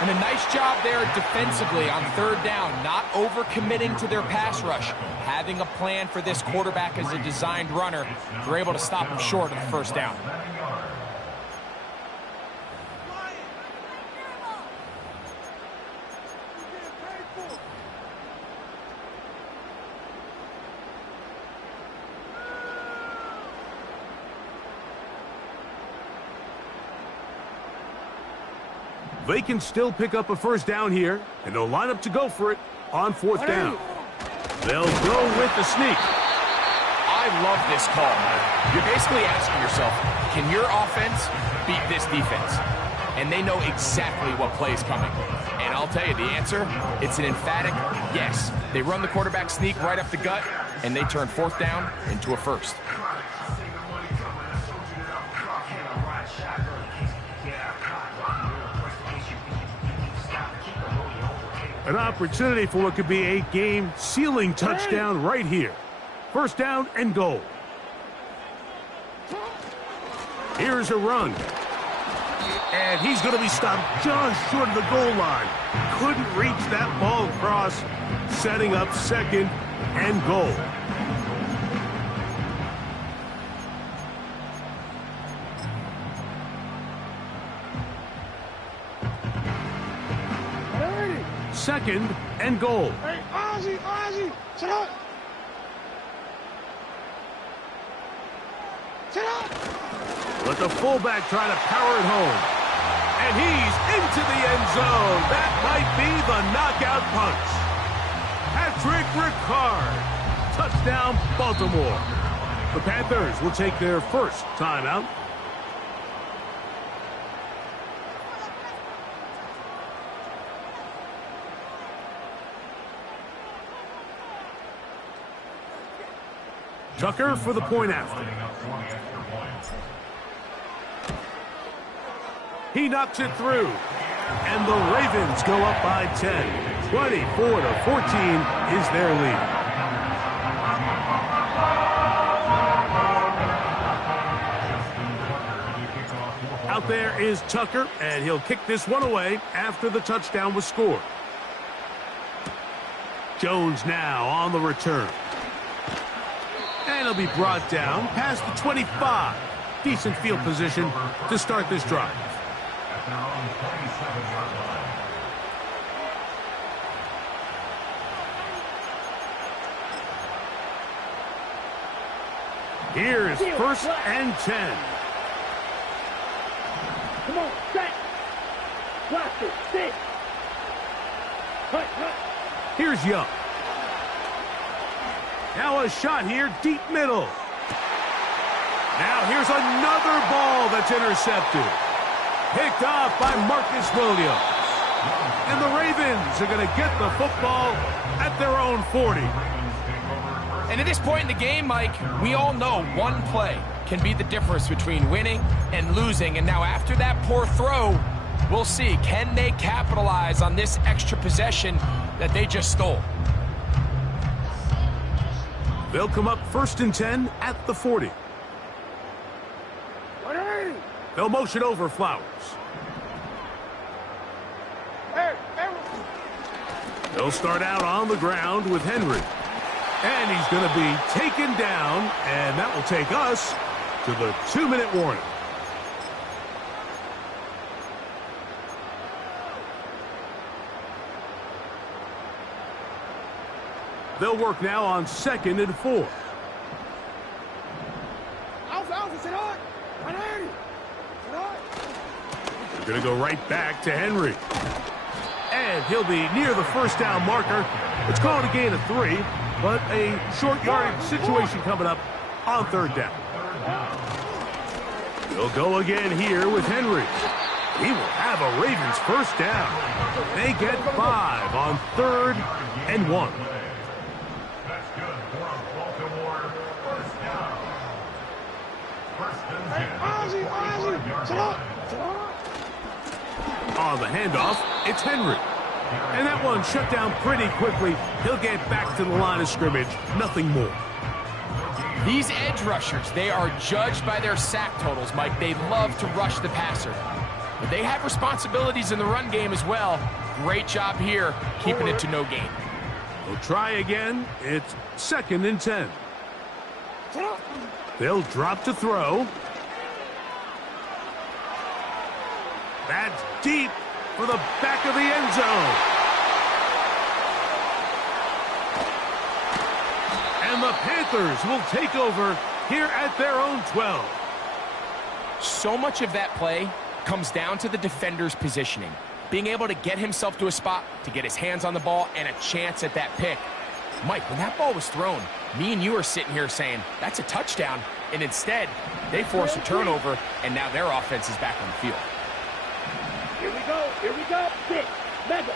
And a nice job there defensively on 3rd down, not overcommitting to their pass rush. Having a plan for this quarterback as a designed runner, they're able to stop him short of the 1st down. They can still pick up a 1st down here, and they'll line up to go for it on 4th down. They'll go with the sneak. I love this call. You're basically asking yourself, can your offense beat this defense? And they know exactly what play is coming. And I'll tell you the answer, it's an emphatic yes. They run the quarterback sneak right up the gut, and they turn 4th down into a 1st. An opportunity for what could be a game-sealing touchdown right here. 1st down and goal. Here's a run. And he's going to be stopped just short of the goal line. Couldn't reach that ball across, setting up 2nd and goal. Second and goal. Hey, Ozzy, sit up. Sit up. Let the fullback try to power it home. And he's into the end zone. That might be the knockout punch. Patrick Ricard. Touchdown, Baltimore. The Panthers will take their 1st timeout. Tucker for the point after. He knocks it through. And the Ravens go up by 10. 24-14 is their lead. Out out there is Tucker, and he'll kick this one away after the touchdown was scored. Jones now on the return. And he'll be brought down past the 25. Decent field position to start this drive. At their own 27-yard line. Here's 1st and 10. Come on, set. Blast it, stick. Cut. Here's Young. Now a shot here, deep middle. Now here's another ball that's intercepted. Picked off by Marcus Williams. And the Ravens are going to get the football at their own 40. And at this point in the game, Mike, we all know one play can be the difference between winning and losing. And now after that poor throw, we'll see, can they capitalize on this extra possession that they just stole? They'll come up 1st and 10 at the 40. They'll motion over Flowers. They'll start out on the ground with Henry. And he's going to be taken down, and that will take us to the 2-minute warning. They'll work now on 2nd and 4. They're going to go right back to Henry. And he'll be near the 1st down marker. It's called a gain of 3, but a short yardage situation coming up on 3rd down. They'll go again here with Henry. He will have a Ravens 1st down. They get 5 on 3rd and 1. That's good for a Baltimore 1st down. 1st and 10. On the handoff, it's Henry. And that one shut down pretty quickly. He'll get back to the line of scrimmage. Nothing more. These edge rushers, they are judged by their sack totals, Mike. They love to rush the passer. But they have responsibilities in the run game as well. Great job here, keeping it to no gain. We'll try again. It's 2nd and 10. They'll drop to throw. That's deep for the back of the end zone. And the Panthers will take over here at their own 12. So much of that play comes down to the defender's positioning. Being able to get himself to a spot, to get his hands on the ball, and a chance at that pick. Mike, when that ball was thrown, me and you are sitting here saying, that's a touchdown. And instead, they force a turnover, and now their offense is back on the field. Here we go, sit, mega.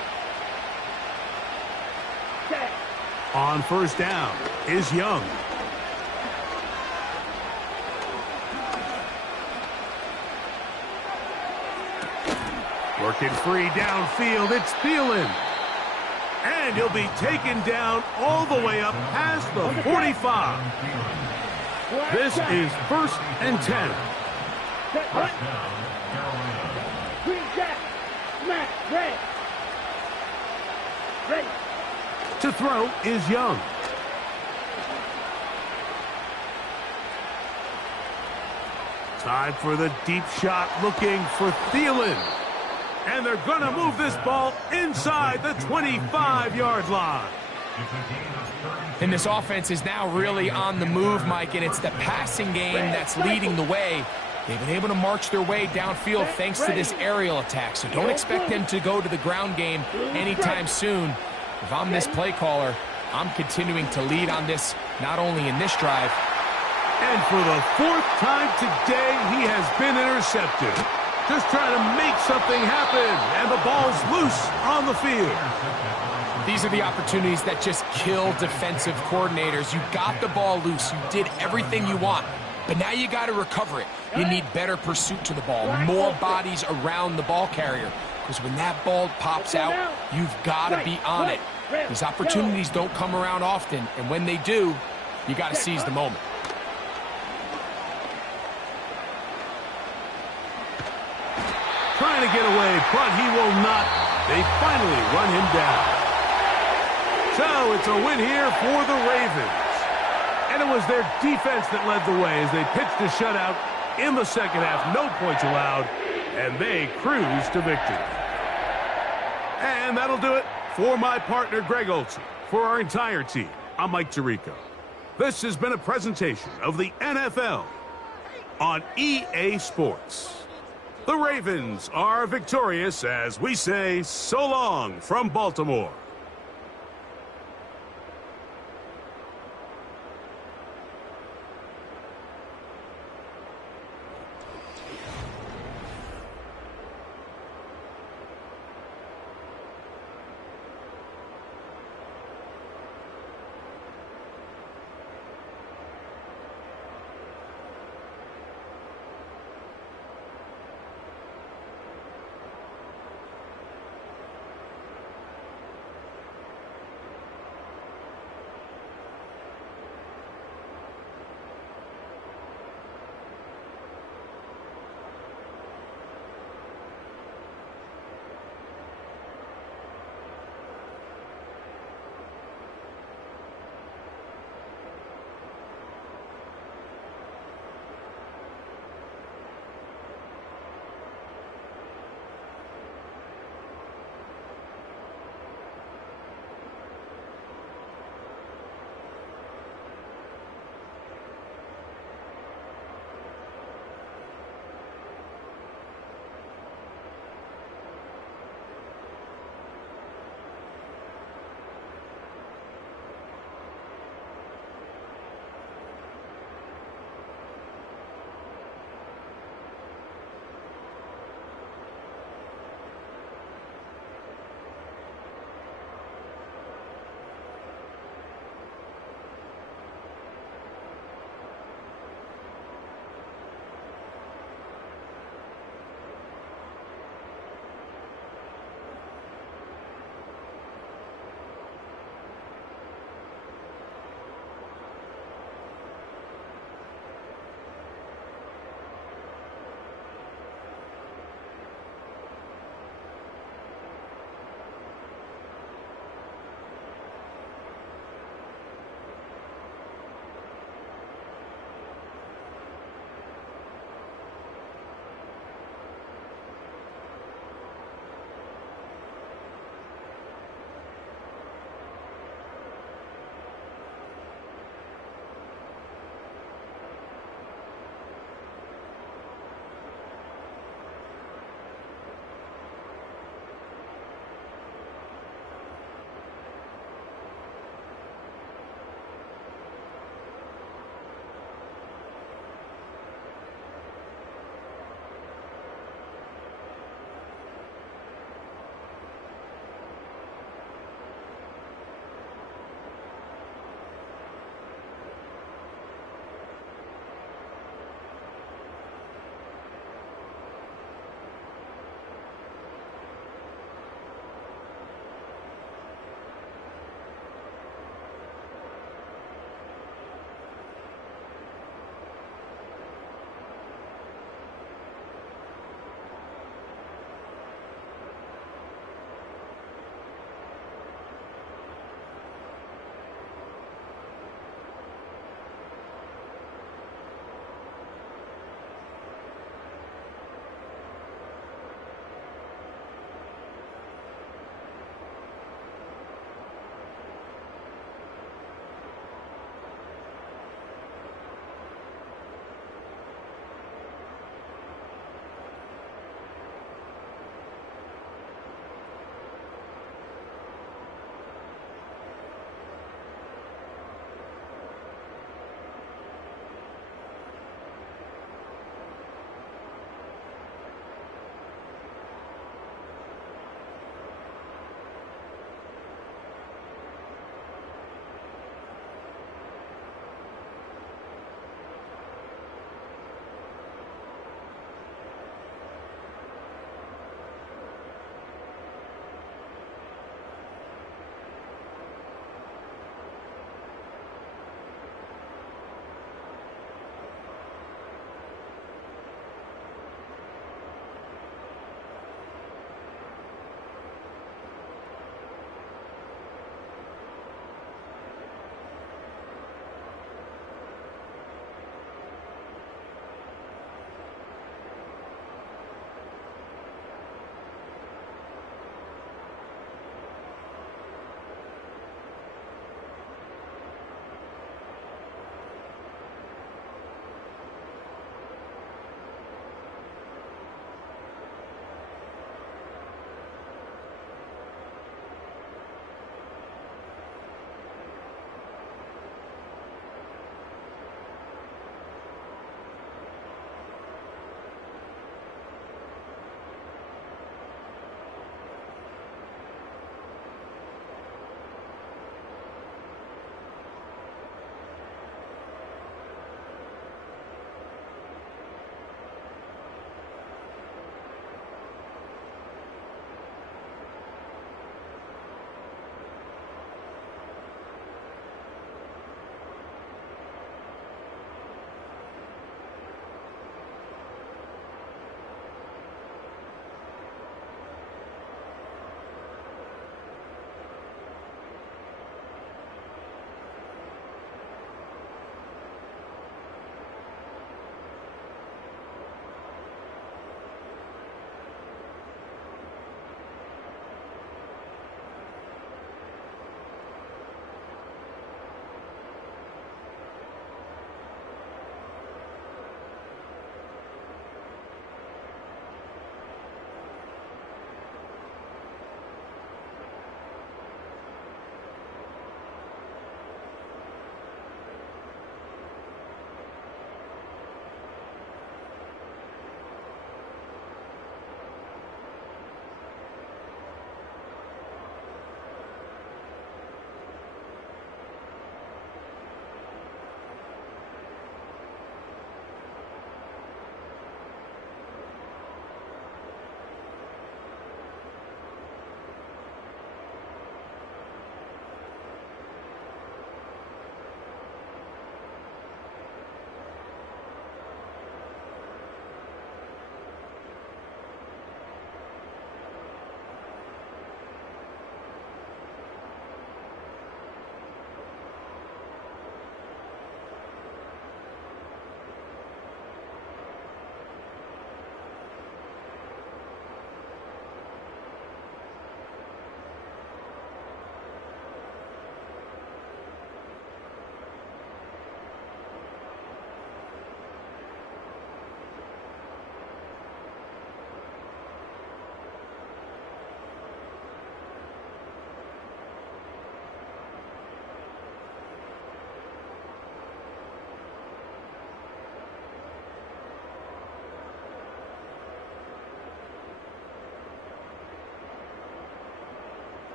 Set. On 1st down is Young. Working free downfield, it's Thielen. And he'll be taken down all the way up past the 45. This is 1st and 10. Green jack, smack, red. Ready. To throw is Young. Time for the deep shot, looking for Thielen. And they're going to move this ball inside the 25-yard line. And this offense is now really on the move, Mike, and it's the passing game that's leading the way. They've been able to march their way downfield thanks to this aerial attack, so don't expect them to go to the ground game anytime soon. If I'm this play caller, I'm continuing to lead on this, not only in this drive. And for the 4th time today, he has been intercepted. Just trying to make something happen, and the ball's loose on the field. These are the opportunities that just kill defensive coordinators. You got the ball loose. You did everything you want, but now you got to recover it. You need better pursuit to the ball, more bodies around the ball carrier, because when that ball pops out, you've got to be on it. These opportunities don't come around often, and when they do, you got to seize the moment. trying to get away, but he will not. They finally run him down. So it's a win here for the Ravens. And it was their defense that led the way as they pitched a shutout in the second half. No points allowed, and they cruised to victory. And that'll do it for my partner, Greg Olson. For our entire team, I'm Mike Tirico. This has been a presentation of the NFL on EA Sports. The Ravens are victorious as we say so long from Baltimore.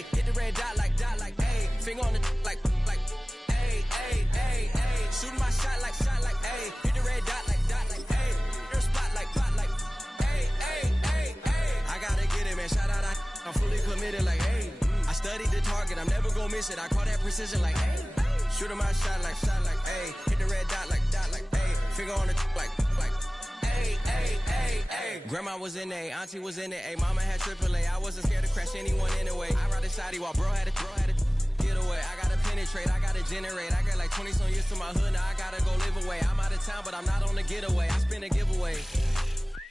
ayy. Hit the red dot like, ayy. Finger on the like, ayy, ayy, ayy, ayy. Shooting my shot like, ayy. Hit the red dot like, ayy. Their spot like, ayy, ayy, ayy, ayy. I gotta get it, man. Shout out, I'm fully committed like, ayy. I studied the target, I'm never gonna miss it. I call that precision like, ayy. Shooting my shot like, ayy. Hit the red dot like, ayy. Finger on the like, ayy, ayy, ayy, ayy. Grandma was in A, auntie was in it, ayy. Mama had AAA, I wasn't scared to crash anyone anyway. I ride the side while bro had to get away. I gotta penetrate, I gotta generate. I got like 20-some years to my hood, now I gotta go live away. I'm out of town, but I'm not on the getaway. I spin a giveaway.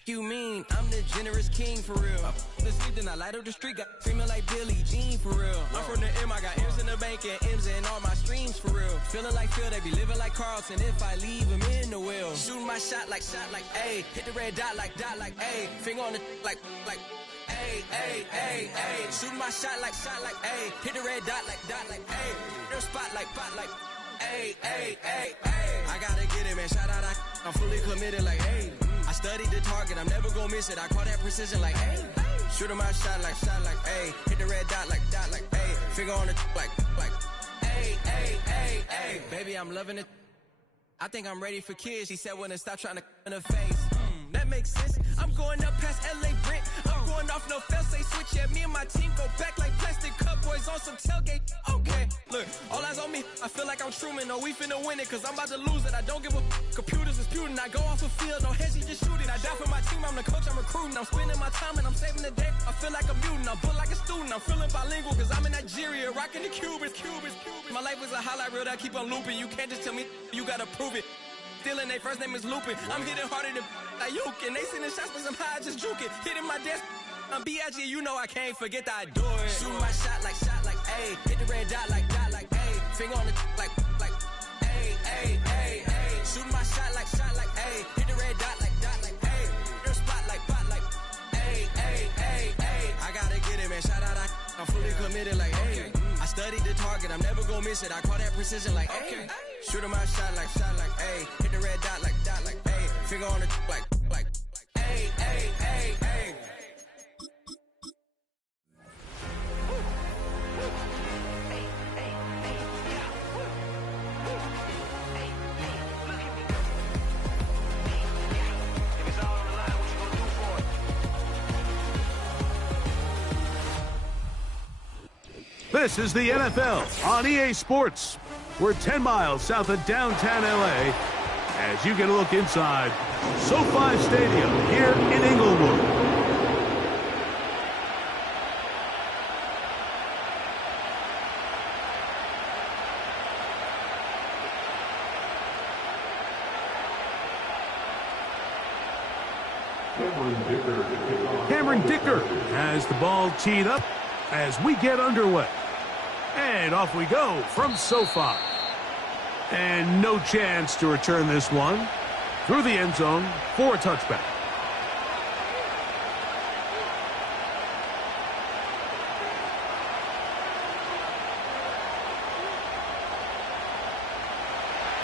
You mean I'm the generous king for real? I the sleep, then I light up the street, got screaming like Billie Jean for real. I'm from the M, I got M's in the bank and M's in all my streams for real. Feeling like Phil, they be living like Carlton if I leave him in the wheel. Shooting my shot like, ayy. Hit the red dot like, ayy. Finger on the like, ayy, ayy, ayy, ayy. Shooting my shot like, ayy. Hit the red dot like, ayy. Their spot like, ayy, ayy, ayy, ayy. I gotta get it, man. Shout out, I'm fully committed like, ayy. I studied the target, I'm never gonna miss it. I call that precision like, ayy. Shooting my shot like, ayy. Hit the red dot like, ayy. Finger on the like, ayy, ayy, ayy, ayy. Baby, I'm loving it. I think I'm ready for kids. She said when to stop trying to in her face. That makes sense. I'm going up past LA Brent. I'm going off no fail, say switch. Yeah, me and my team go back like plastic cup boys on some tailgate. Okay, look, all eyes on me. I feel like I'm Truman. No, we finna win it, cause I'm about to lose it. I don't give a computers disputing. I go off the field, no heads, just shoot it. I die for my team, I'm the coach, I'm recruiting. I'm spending my time and I'm saving the day. I feel like a mutant, I'm built like a student. I'm feeling bilingual, cause I'm in Nigeria, rocking the Cubans. My life is a highlight reel that I keep on looping. You can't just tell me, you gotta prove it. Stealing, they first name is Lupin. I'm hitting harder than Ayuk, and they sending shots, but somehow I just juke it. Hitting my desk, I'm B.I.G., you know I can't forget that I do it. Shooting my shot like, ayy. Hit the red dot like, ayy. Finger on the like, ayy, ayy, ayy, ayy. Shooting my shot like, ayy. Hit the red dot like, ayy. Their spot like, ayy, ayy, ayy, ayy. I gotta get it, man. Shout out, I'm fully committed like, ayy. I studied the target, I'm never gonna miss it. I call that precision like, ayy. Shooting my shot like, ayy. Hit the red dot like, ayy. Finger on the like, ayy, ayy, ayy, ayy. This is the NFL on EA Sports. We're 10 miles south of downtown LA as you get a look inside SoFi Stadium here in Inglewood. Cameron Dicker has the ball teed up as we get underway. And off we go from SoFi. And no chance to return this one through the end zone for a touchback.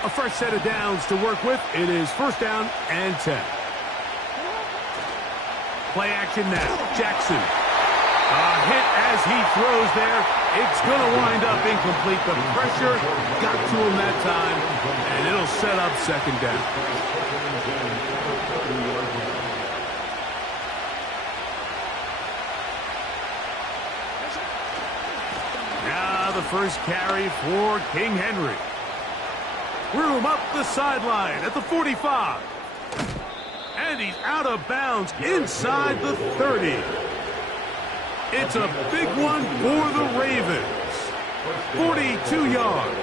A fresh set of downs to work with. It is first down and 10. Play action now. Jackson. A hit as he throws there. It's going to wind up incomplete. The pressure got to him that time, and it'll set up second down. Now the first carry for King Henry. Room up the sideline at the 45. And he's out of bounds inside the 30. It's a big one for the Ravens. 42 yards.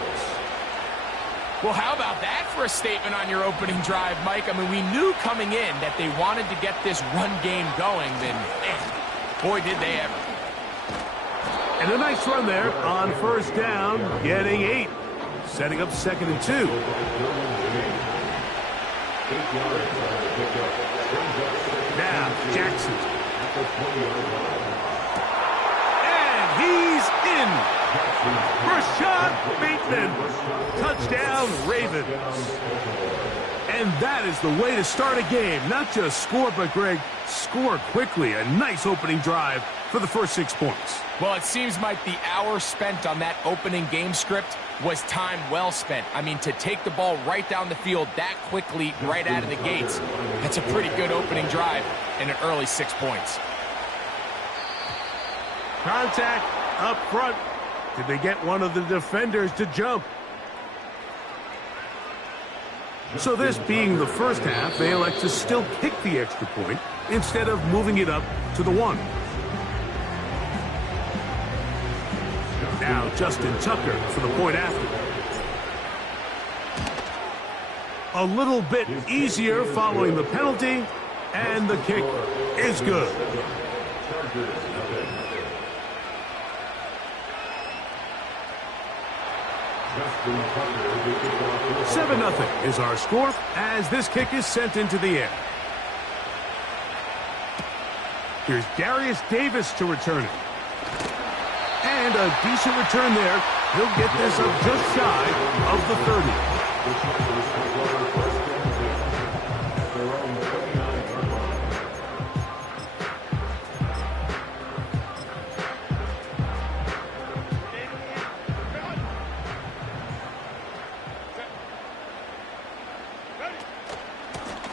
Well, how about that for a statement on your opening drive, Mike? I mean, we knew coming in that they wanted to get this run game going, then, man, boy, did they ever. And a nice run there on first down, getting 8. Setting up 2nd and 2. Now, Jackson. And he's in. Rashad Bateman. Touchdown, Ravens. And that is the way to start a game. Not just score, but, Greg, score quickly. A nice opening drive for the first 6 points. Well, it seems like the hour spent on that opening game script was time well spent. I mean, to take the ball right down the field that quickly right out of the gates, that's a pretty good opening drive and an early 6 points. Contact up front. Did they get one of the defenders to jump? So this being the first half, they elect to still kick the extra point instead of moving it up to the 1. Now Justin Tucker for the point after. A little bit easier following the penalty, and the kick is good. 7-0 is our score as this kick is sent into the air. Here's Darius Davis to return it. And a decent return there. He'll get this up just shy of the 30.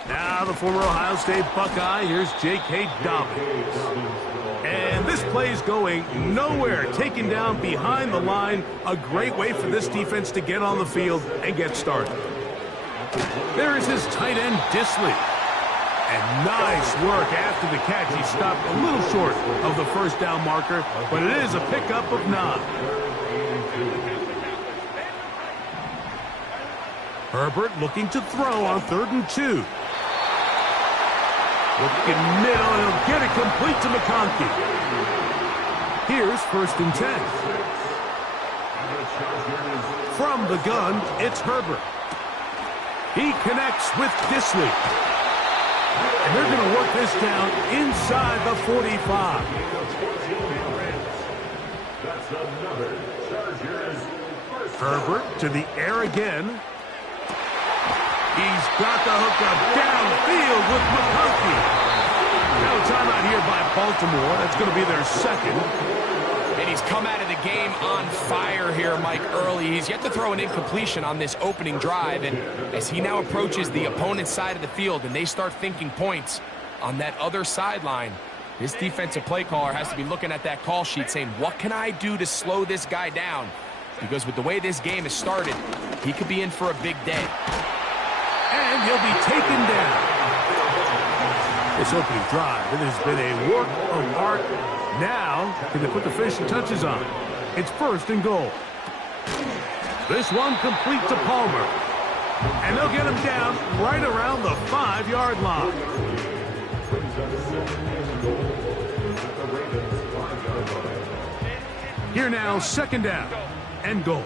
Now the former Ohio State Buckeye, here's J.K. Dobbins. And this play's going nowhere, taken down behind the line. A great way for this defense to get on the field and get started. There is his tight end, Disley. And nice work after the catch. He stopped a little short of the first down marker, but it is a pickup of 9. Herbert looking to throw on 3rd and 2. Looking middle, and he'll get it complete to McConkey. Here's 1st and 10. From the gun, it's Herbert. He connects with Disley. And they're going to work this down inside the 45. Herbert to the air again. He's got the hookup downfield with McConkey. Now a timeout here by Baltimore. That's going to be their 2nd. And he's come out of the game on fire here, Mike, early. He's yet to throw an incompletion on this opening drive. And as he now approaches the opponent's side of the field and they start thinking points on that other sideline, this defensive play caller has to be looking at that call sheet saying, what can I do to slow this guy down? Because with the way this game has started, he could be in for a big day. And he'll be taken down. This opening drive, it has been a work of art. Now, can they put the finishing touches on? It's 1st and goal. This one complete to Palmer. And they'll get him down right around the 5-yard line. Here now, 2nd down and goal.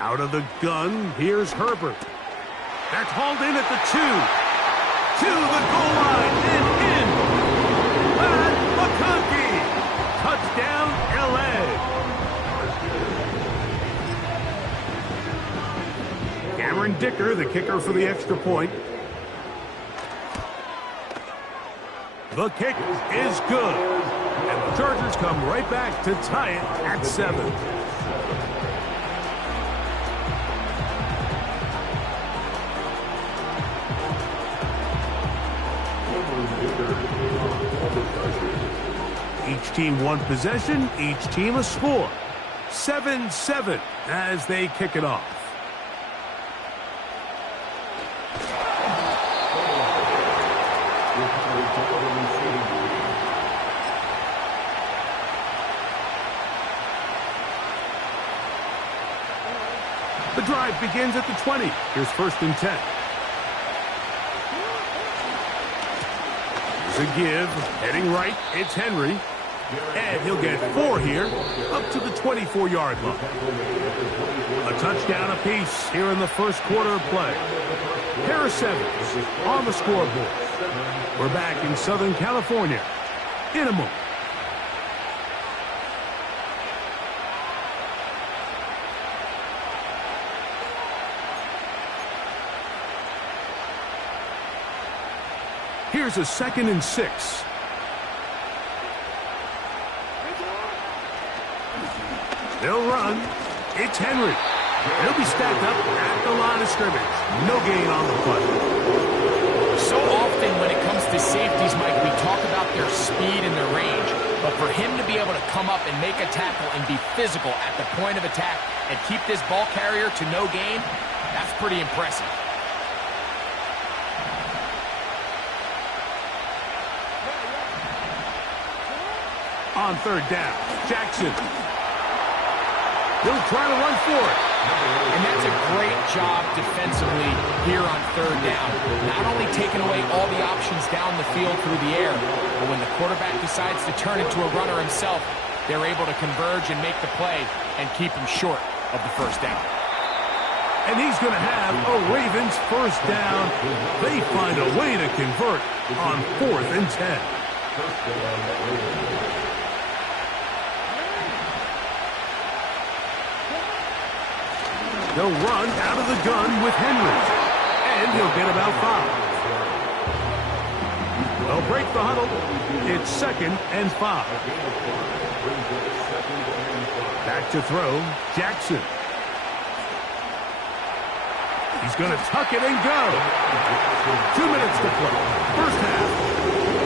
Out of the gun, here's Herbert. That's hauled in at the 2. To the goal line and in. And McConkey. Touchdown, L.A. Cameron Dicker, the kicker for the extra point. The kick is good. And the Chargers come right back to tie it at 7. Each team one possession, each team a score. 7-7 as they kick it off. The drive begins at the 20. Here's 1st and 10. Here's a give. Heading right, it's Henry. And he'll get 4 here, up to the 24-yard line. A touchdown apiece here in the first quarter of play. Pair of 7s on the scoreboard. We're back in Southern California in a moment. Here's a 2nd and 6. They'll run. It's Henry. He'll be stacked up at the line of scrimmage. No gain on the punt. So often when it comes to safeties, Mike, we talk about their speed and their range. But for him to be able to come up and make a tackle and be physical at the point of attack and keep this ball carrier to no gain, that's pretty impressive. On 3rd down, Jackson. He'll try to run for it. And that's a great job defensively here on 3rd down. Not only taking away all the options down the field through the air, but when the quarterback decides to turn into a runner himself, they're able to converge and make the play and keep him short of the 1st down. And he's going to have a Ravens 1st down. They find a way to convert on 4th and 10. They'll run out of the gun with Henry, and he'll get about 5. They'll break the huddle. It's 2nd and 5. Back to throw, Jackson. He's going to tuck it and go. 2 minutes to play. 1st half.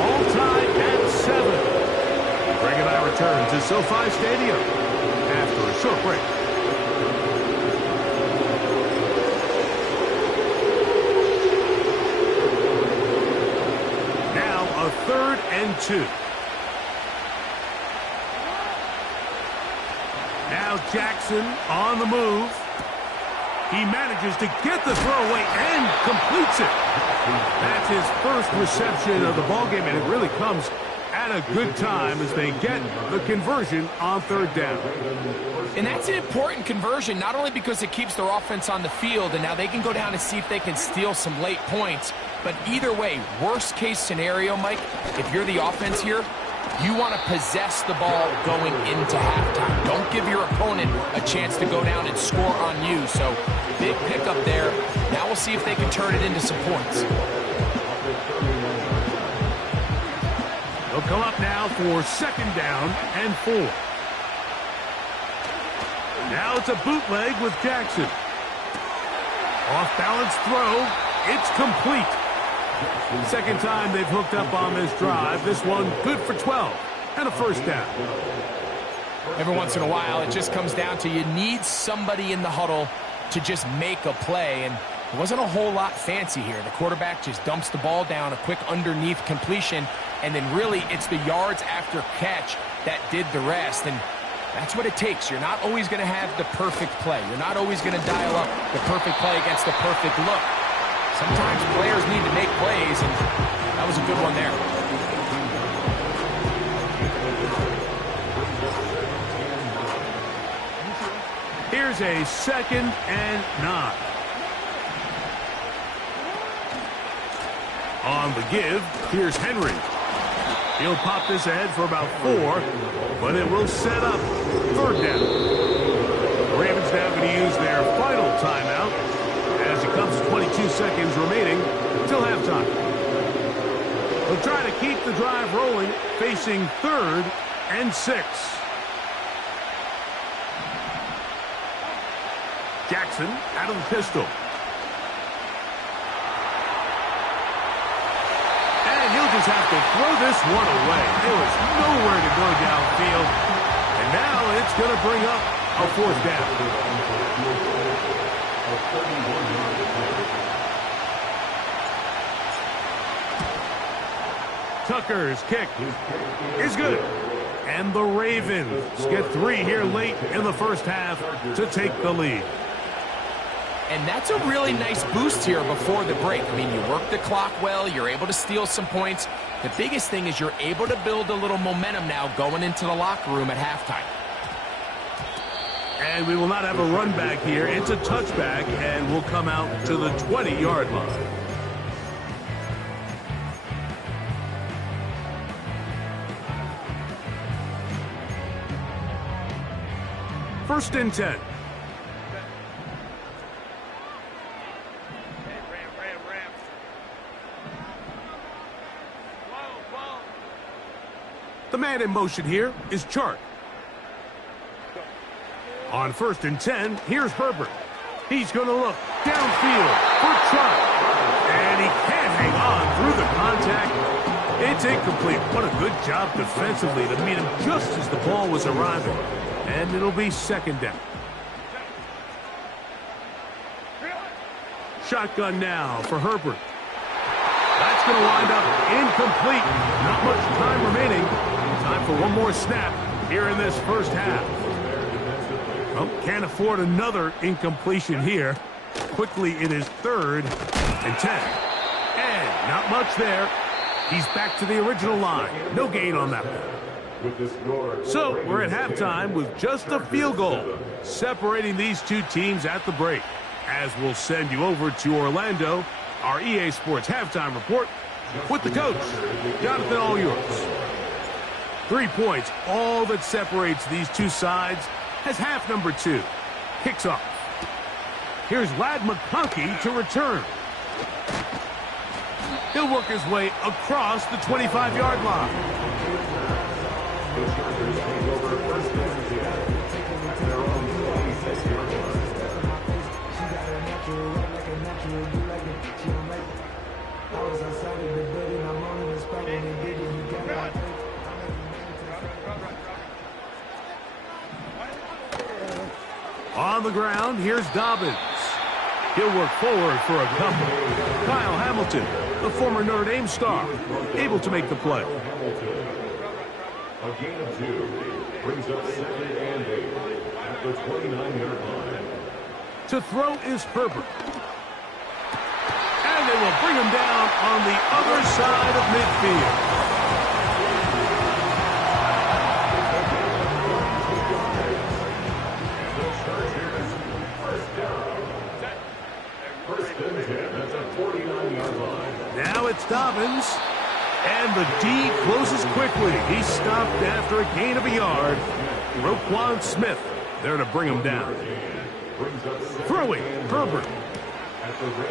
All tied at 7. Greg and I return to SoFi Stadium after a short break. A 3rd and 2. Now Jackson on the move. He manages to get the throw away and completes it. That's his first reception of the ballgame, and it really comes at a good time as they get the conversion on 3rd down. And that's an important conversion, not only because it keeps their offense on the field, and now they can go down and see if they can steal some late points. But either way, worst case scenario, Mike, if you're the offense here, you want to possess the ball going into halftime. Don't give your opponent a chance to go down and score on you. So big pickup there. Now we'll see if they can turn it into some points. They'll come up now for 2nd down and 4. Now it's a bootleg with Jackson. Off-balance throw. It's complete. 2nd time they've hooked up on this drive. This one good for 12 and a 1st down. Every once in a while, it just comes down to you need somebody in the huddle to just make a play. And it wasn't a whole lot fancy here. The quarterback just dumps the ball down, a quick underneath completion, and then really it's the yards after catch that did the rest. And that's what it takes. You're not always going to have the perfect play. You're not always going to dial up the perfect play against the perfect look. Sometimes players need to make plays, and that was a good one there. Here's a 2nd and 9. On the give, here's Henry. He'll pop this ahead for about 4, but it will set up 3rd down. The Ravens now going to use their final timeout as it comes to 22 seconds remaining till halftime. They'll try to keep the drive rolling, facing 3rd and 6. Jackson out of the pistol. And he'll just have to throw this one away. There was nowhere to go downfield. And now it's going to bring up a 4th down. Tucker's kick is good. And the Ravens get 3 here late in the 1st half to take the lead. And that's a really nice boost here before the break. I mean, you work the clock well. You're able to steal some points. The biggest thing is you're able to build a little momentum now going into the locker room at halftime. And we will not have a run back here. It's a touchback, and we'll come out to the 20-yard line. First and 10. man in motion here is Chark. On 1st and 10, here's Herbert. He's going to look downfield for Chark. And he can't hang on through the contact. It's incomplete. What a good job defensively to meet him just as the ball was arriving. And it'll be 2nd down. Shotgun now for Herbert. That's going to wind up incomplete. Not much time remaining. Time for one more snap here in this first half. Well, can't afford another incompletion here. Quickly, it is 3rd and 10. And not much there. He's back to the original line. No gain on that one. So we're at halftime with just a field goal, separating these two teams at the break. As we'll send you over to Orlando, our EA Sports halftime report with the coach, Jonathan, all yours. 3 points, all that separates these two sides, as half number 2 kicks off. Here's Ladd McConkey to return. He'll work his way across the 25-yard line. On the ground, here's Dobbins. He'll work forward for a couple. Kyle Hamilton, the former Notre Dame star, able to make the play. A gain of 2 brings up 2nd and 8 at the 29-yard line. To throw is Herbert. And they will bring him down on the other side of midfield. Now it's Dobbins, and the D closes quickly. He's stopped after a gain of a yard. Roquan Smith there to bring him down. Throwing, Herbert.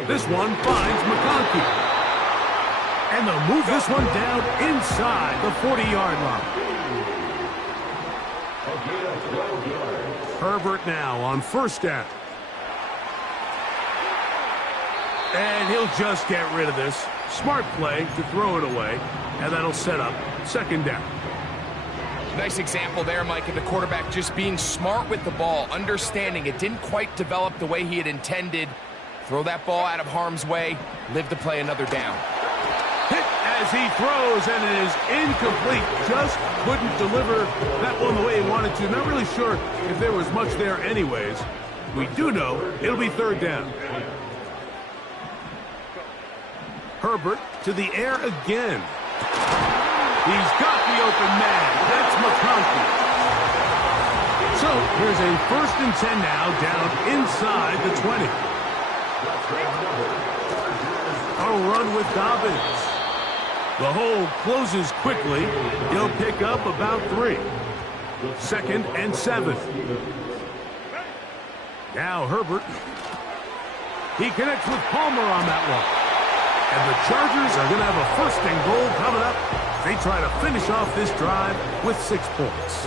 This one finds McConkey. And they'll move this one down inside the 40-yard line. Herbert now on 1st down. And he'll just get rid of this. Smart play to throw it away, and that'll set up 2nd down. Nice example there, Mike, of the quarterback just being smart with the ball, understanding it didn't quite develop the way he had intended. Throw that ball out of harm's way, live to play another down. Hit as he throws, and it is incomplete. Just couldn't deliver that one the way he wanted to. Not really sure if there was much there anyways. We do know it'll be 3rd down. Herbert to the air again. He's got the open man. That's McConkey. So here's a 1st and 10 now down inside the 20. A run with Dobbins. The hole closes quickly. He'll pick up about 3. 2nd and 7. Now Herbert. He connects with Palmer on that one. And the Chargers are going to have a 1st and goal coming up. They try to finish off this drive with 6 points.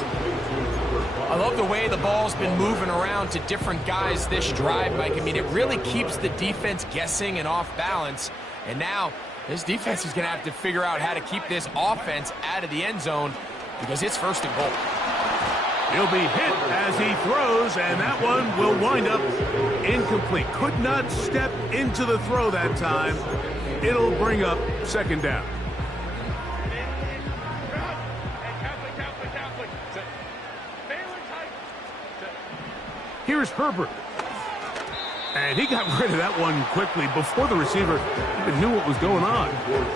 I love the way the ball's been moving around to different guys this drive, Mike. I mean, it really keeps the defense guessing and off balance. And now this defense is going to have to figure out how to keep this offense out of the end zone because it's 1st and goal. He'll be hit as he throws, and that one will wind up incomplete. Could not step into the throw that time. It'll bring up 2nd down. Here's Herbert. And he got rid of that one quickly before the receiver even knew what was going on.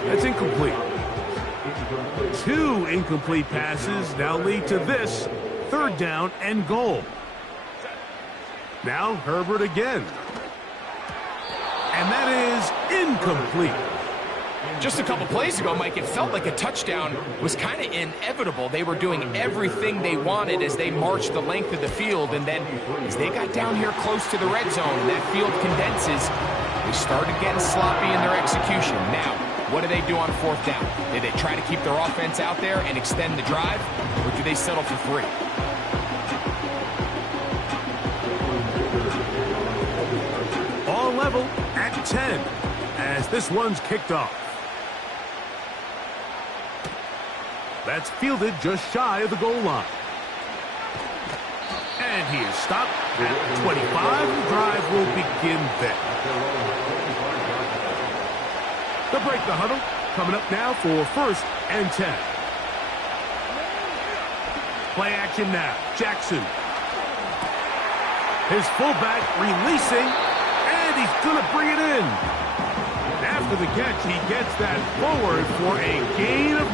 That's incomplete. 2 incomplete passes now lead to this 3rd down and goal. Now Herbert again. And that is incomplete. Just a couple plays ago, Mike, it felt like a touchdown was kind of inevitable. They were doing everything they wanted as they marched the length of the field, and then as they got down here close to the red zone and that field condenses, they started getting sloppy in their execution. Now, What do they do on fourth down? Do they try to keep their offense out there and extend the drive, or do they settle for 3? All level at 10 as this one's kicked off. That's fielded just shy of the goal line. And he is stopped at 25. The drive will begin there. The break the huddle coming up now for 1st and 10. Play action now. Jackson. His fullback releasing, and he's going to bring it in. After the catch, he gets that forward for a gain of 9.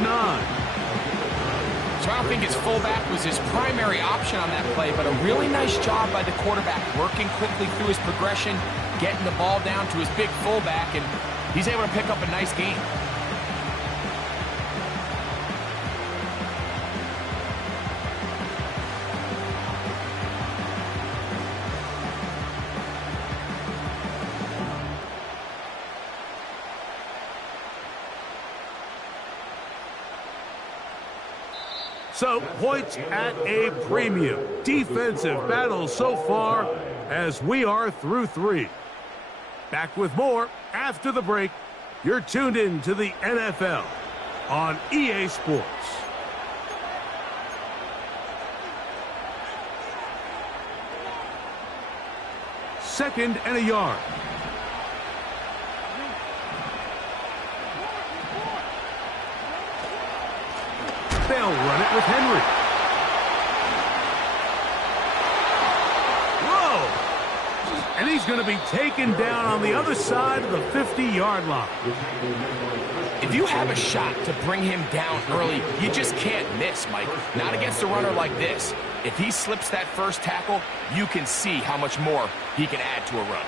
So I don't think his fullback was his primary option on that play, but a really nice job by the quarterback, working quickly through his progression, getting the ball down to his big fullback, and he's able to pick up a nice gain. So, points at a premium. Defensive battle so far as we are through 3. Back with more after the break. You're tuned in to the NFL on EA Sports. Second and a yard. They'll run it with Henry. Whoa! And he's going to be taken down on the other side of the 50-yard line. If you have a shot to bring him down early, you just can't miss, Mike. Not against a runner like this. If he slips that first tackle, you can see how much more he can add to a run.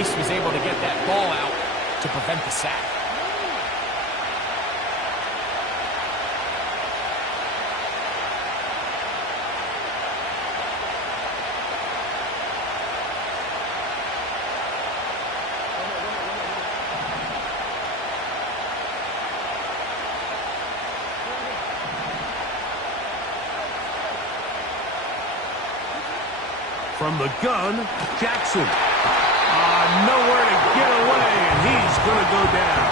Was able to get that ball out to prevent the sack. From the gun, Jackson. Nowhere to get away, and he's going to go down.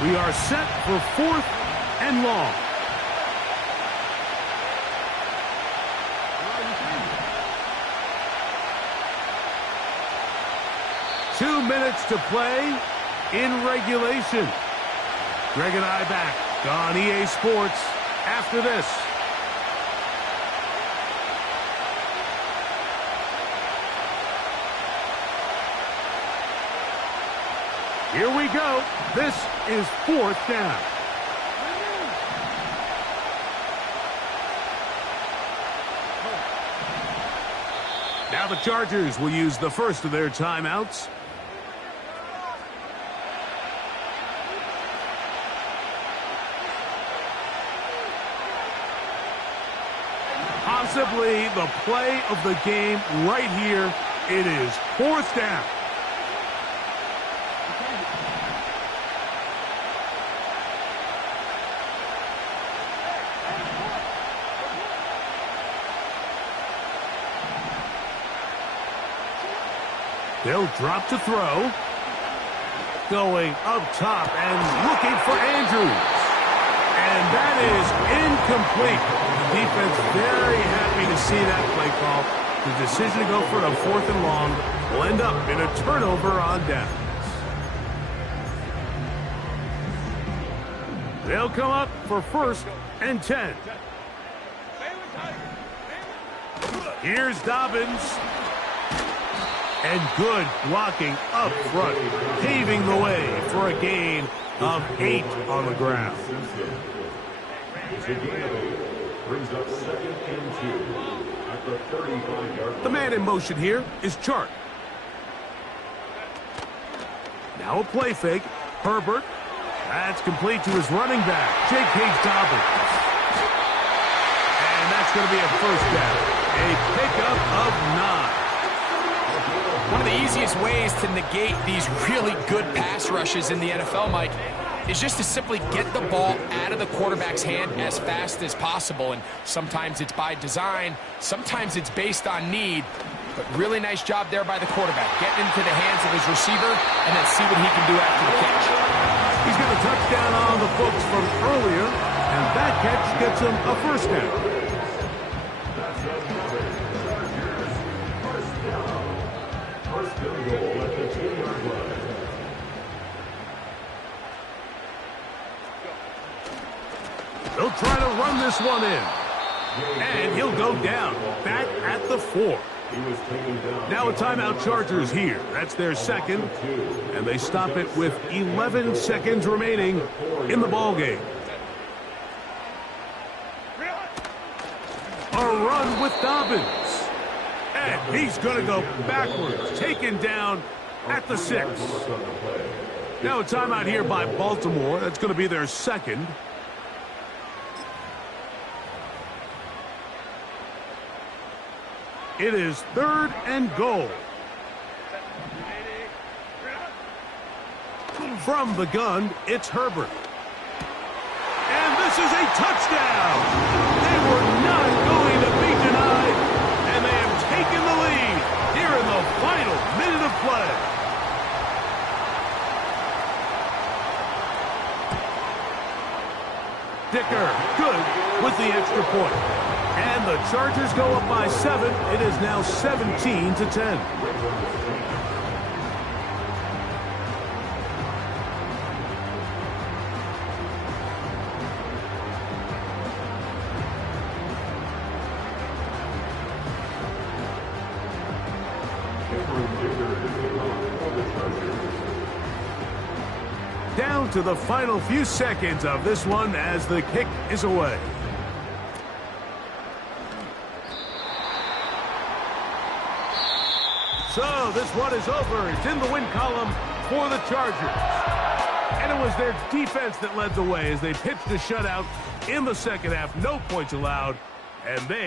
We are set for 4th and long. Two minutes to play in regulation. Greg and I back on EA Sports after this. Here we go. This is 4th down. Now the Chargers will use the first of their timeouts. Possibly the play of the game right here. It is 4th down. They'll drop to throw. Going up top and looking for Andrews. And that is incomplete. The defense very happy to see that play call. The decision to go for a 4th and long will end up in a turnover on downs. They'll come up for 1st and 10. Here's Dobbins. And good blocking up front, paving the way for a gain of 8 on the ground. Brings up 2nd and 2 at the 35-yard line. The man in motion here is Chark. Now a play fake. Herbert. That's complete to his running back, J.K. Dobbins. And that's going to be a first down. A pickup of 9. One of the easiest ways to negate these really good pass rushes in the NFL, Mike, is just to simply get the ball out of the quarterback's hand as fast as possible. And sometimes it's by design, sometimes it's based on need. But really nice job there by the quarterback, getting into the hands of his receiver and then see what he can do after the catch. He's got a touchdown on the books from earlier, and that catch gets him a first down. They'll try to run this one in. And he'll go down, back at the 4. Now a timeout Chargers here. That's their second. And they stop it with 11 seconds remaining in the ballgame. A run with Dobbins. And he's going to go backwards, taken down at the 6. Now a timeout here by Baltimore. That's going to be their second. It is 3rd and goal. From the gun, it's Herbert. And this is a touchdown. They were not going to be denied, and they have taken the lead here in the final minute of play. Dicker, good with the extra point. And the Chargers go up by 7. It is now 17-10. Down to the final few seconds of this one as the kick is away. So this one is over. It's in the win column for the Chargers. And it was their defense that led the way as they pitched a shutout in the second half. No points allowed. And they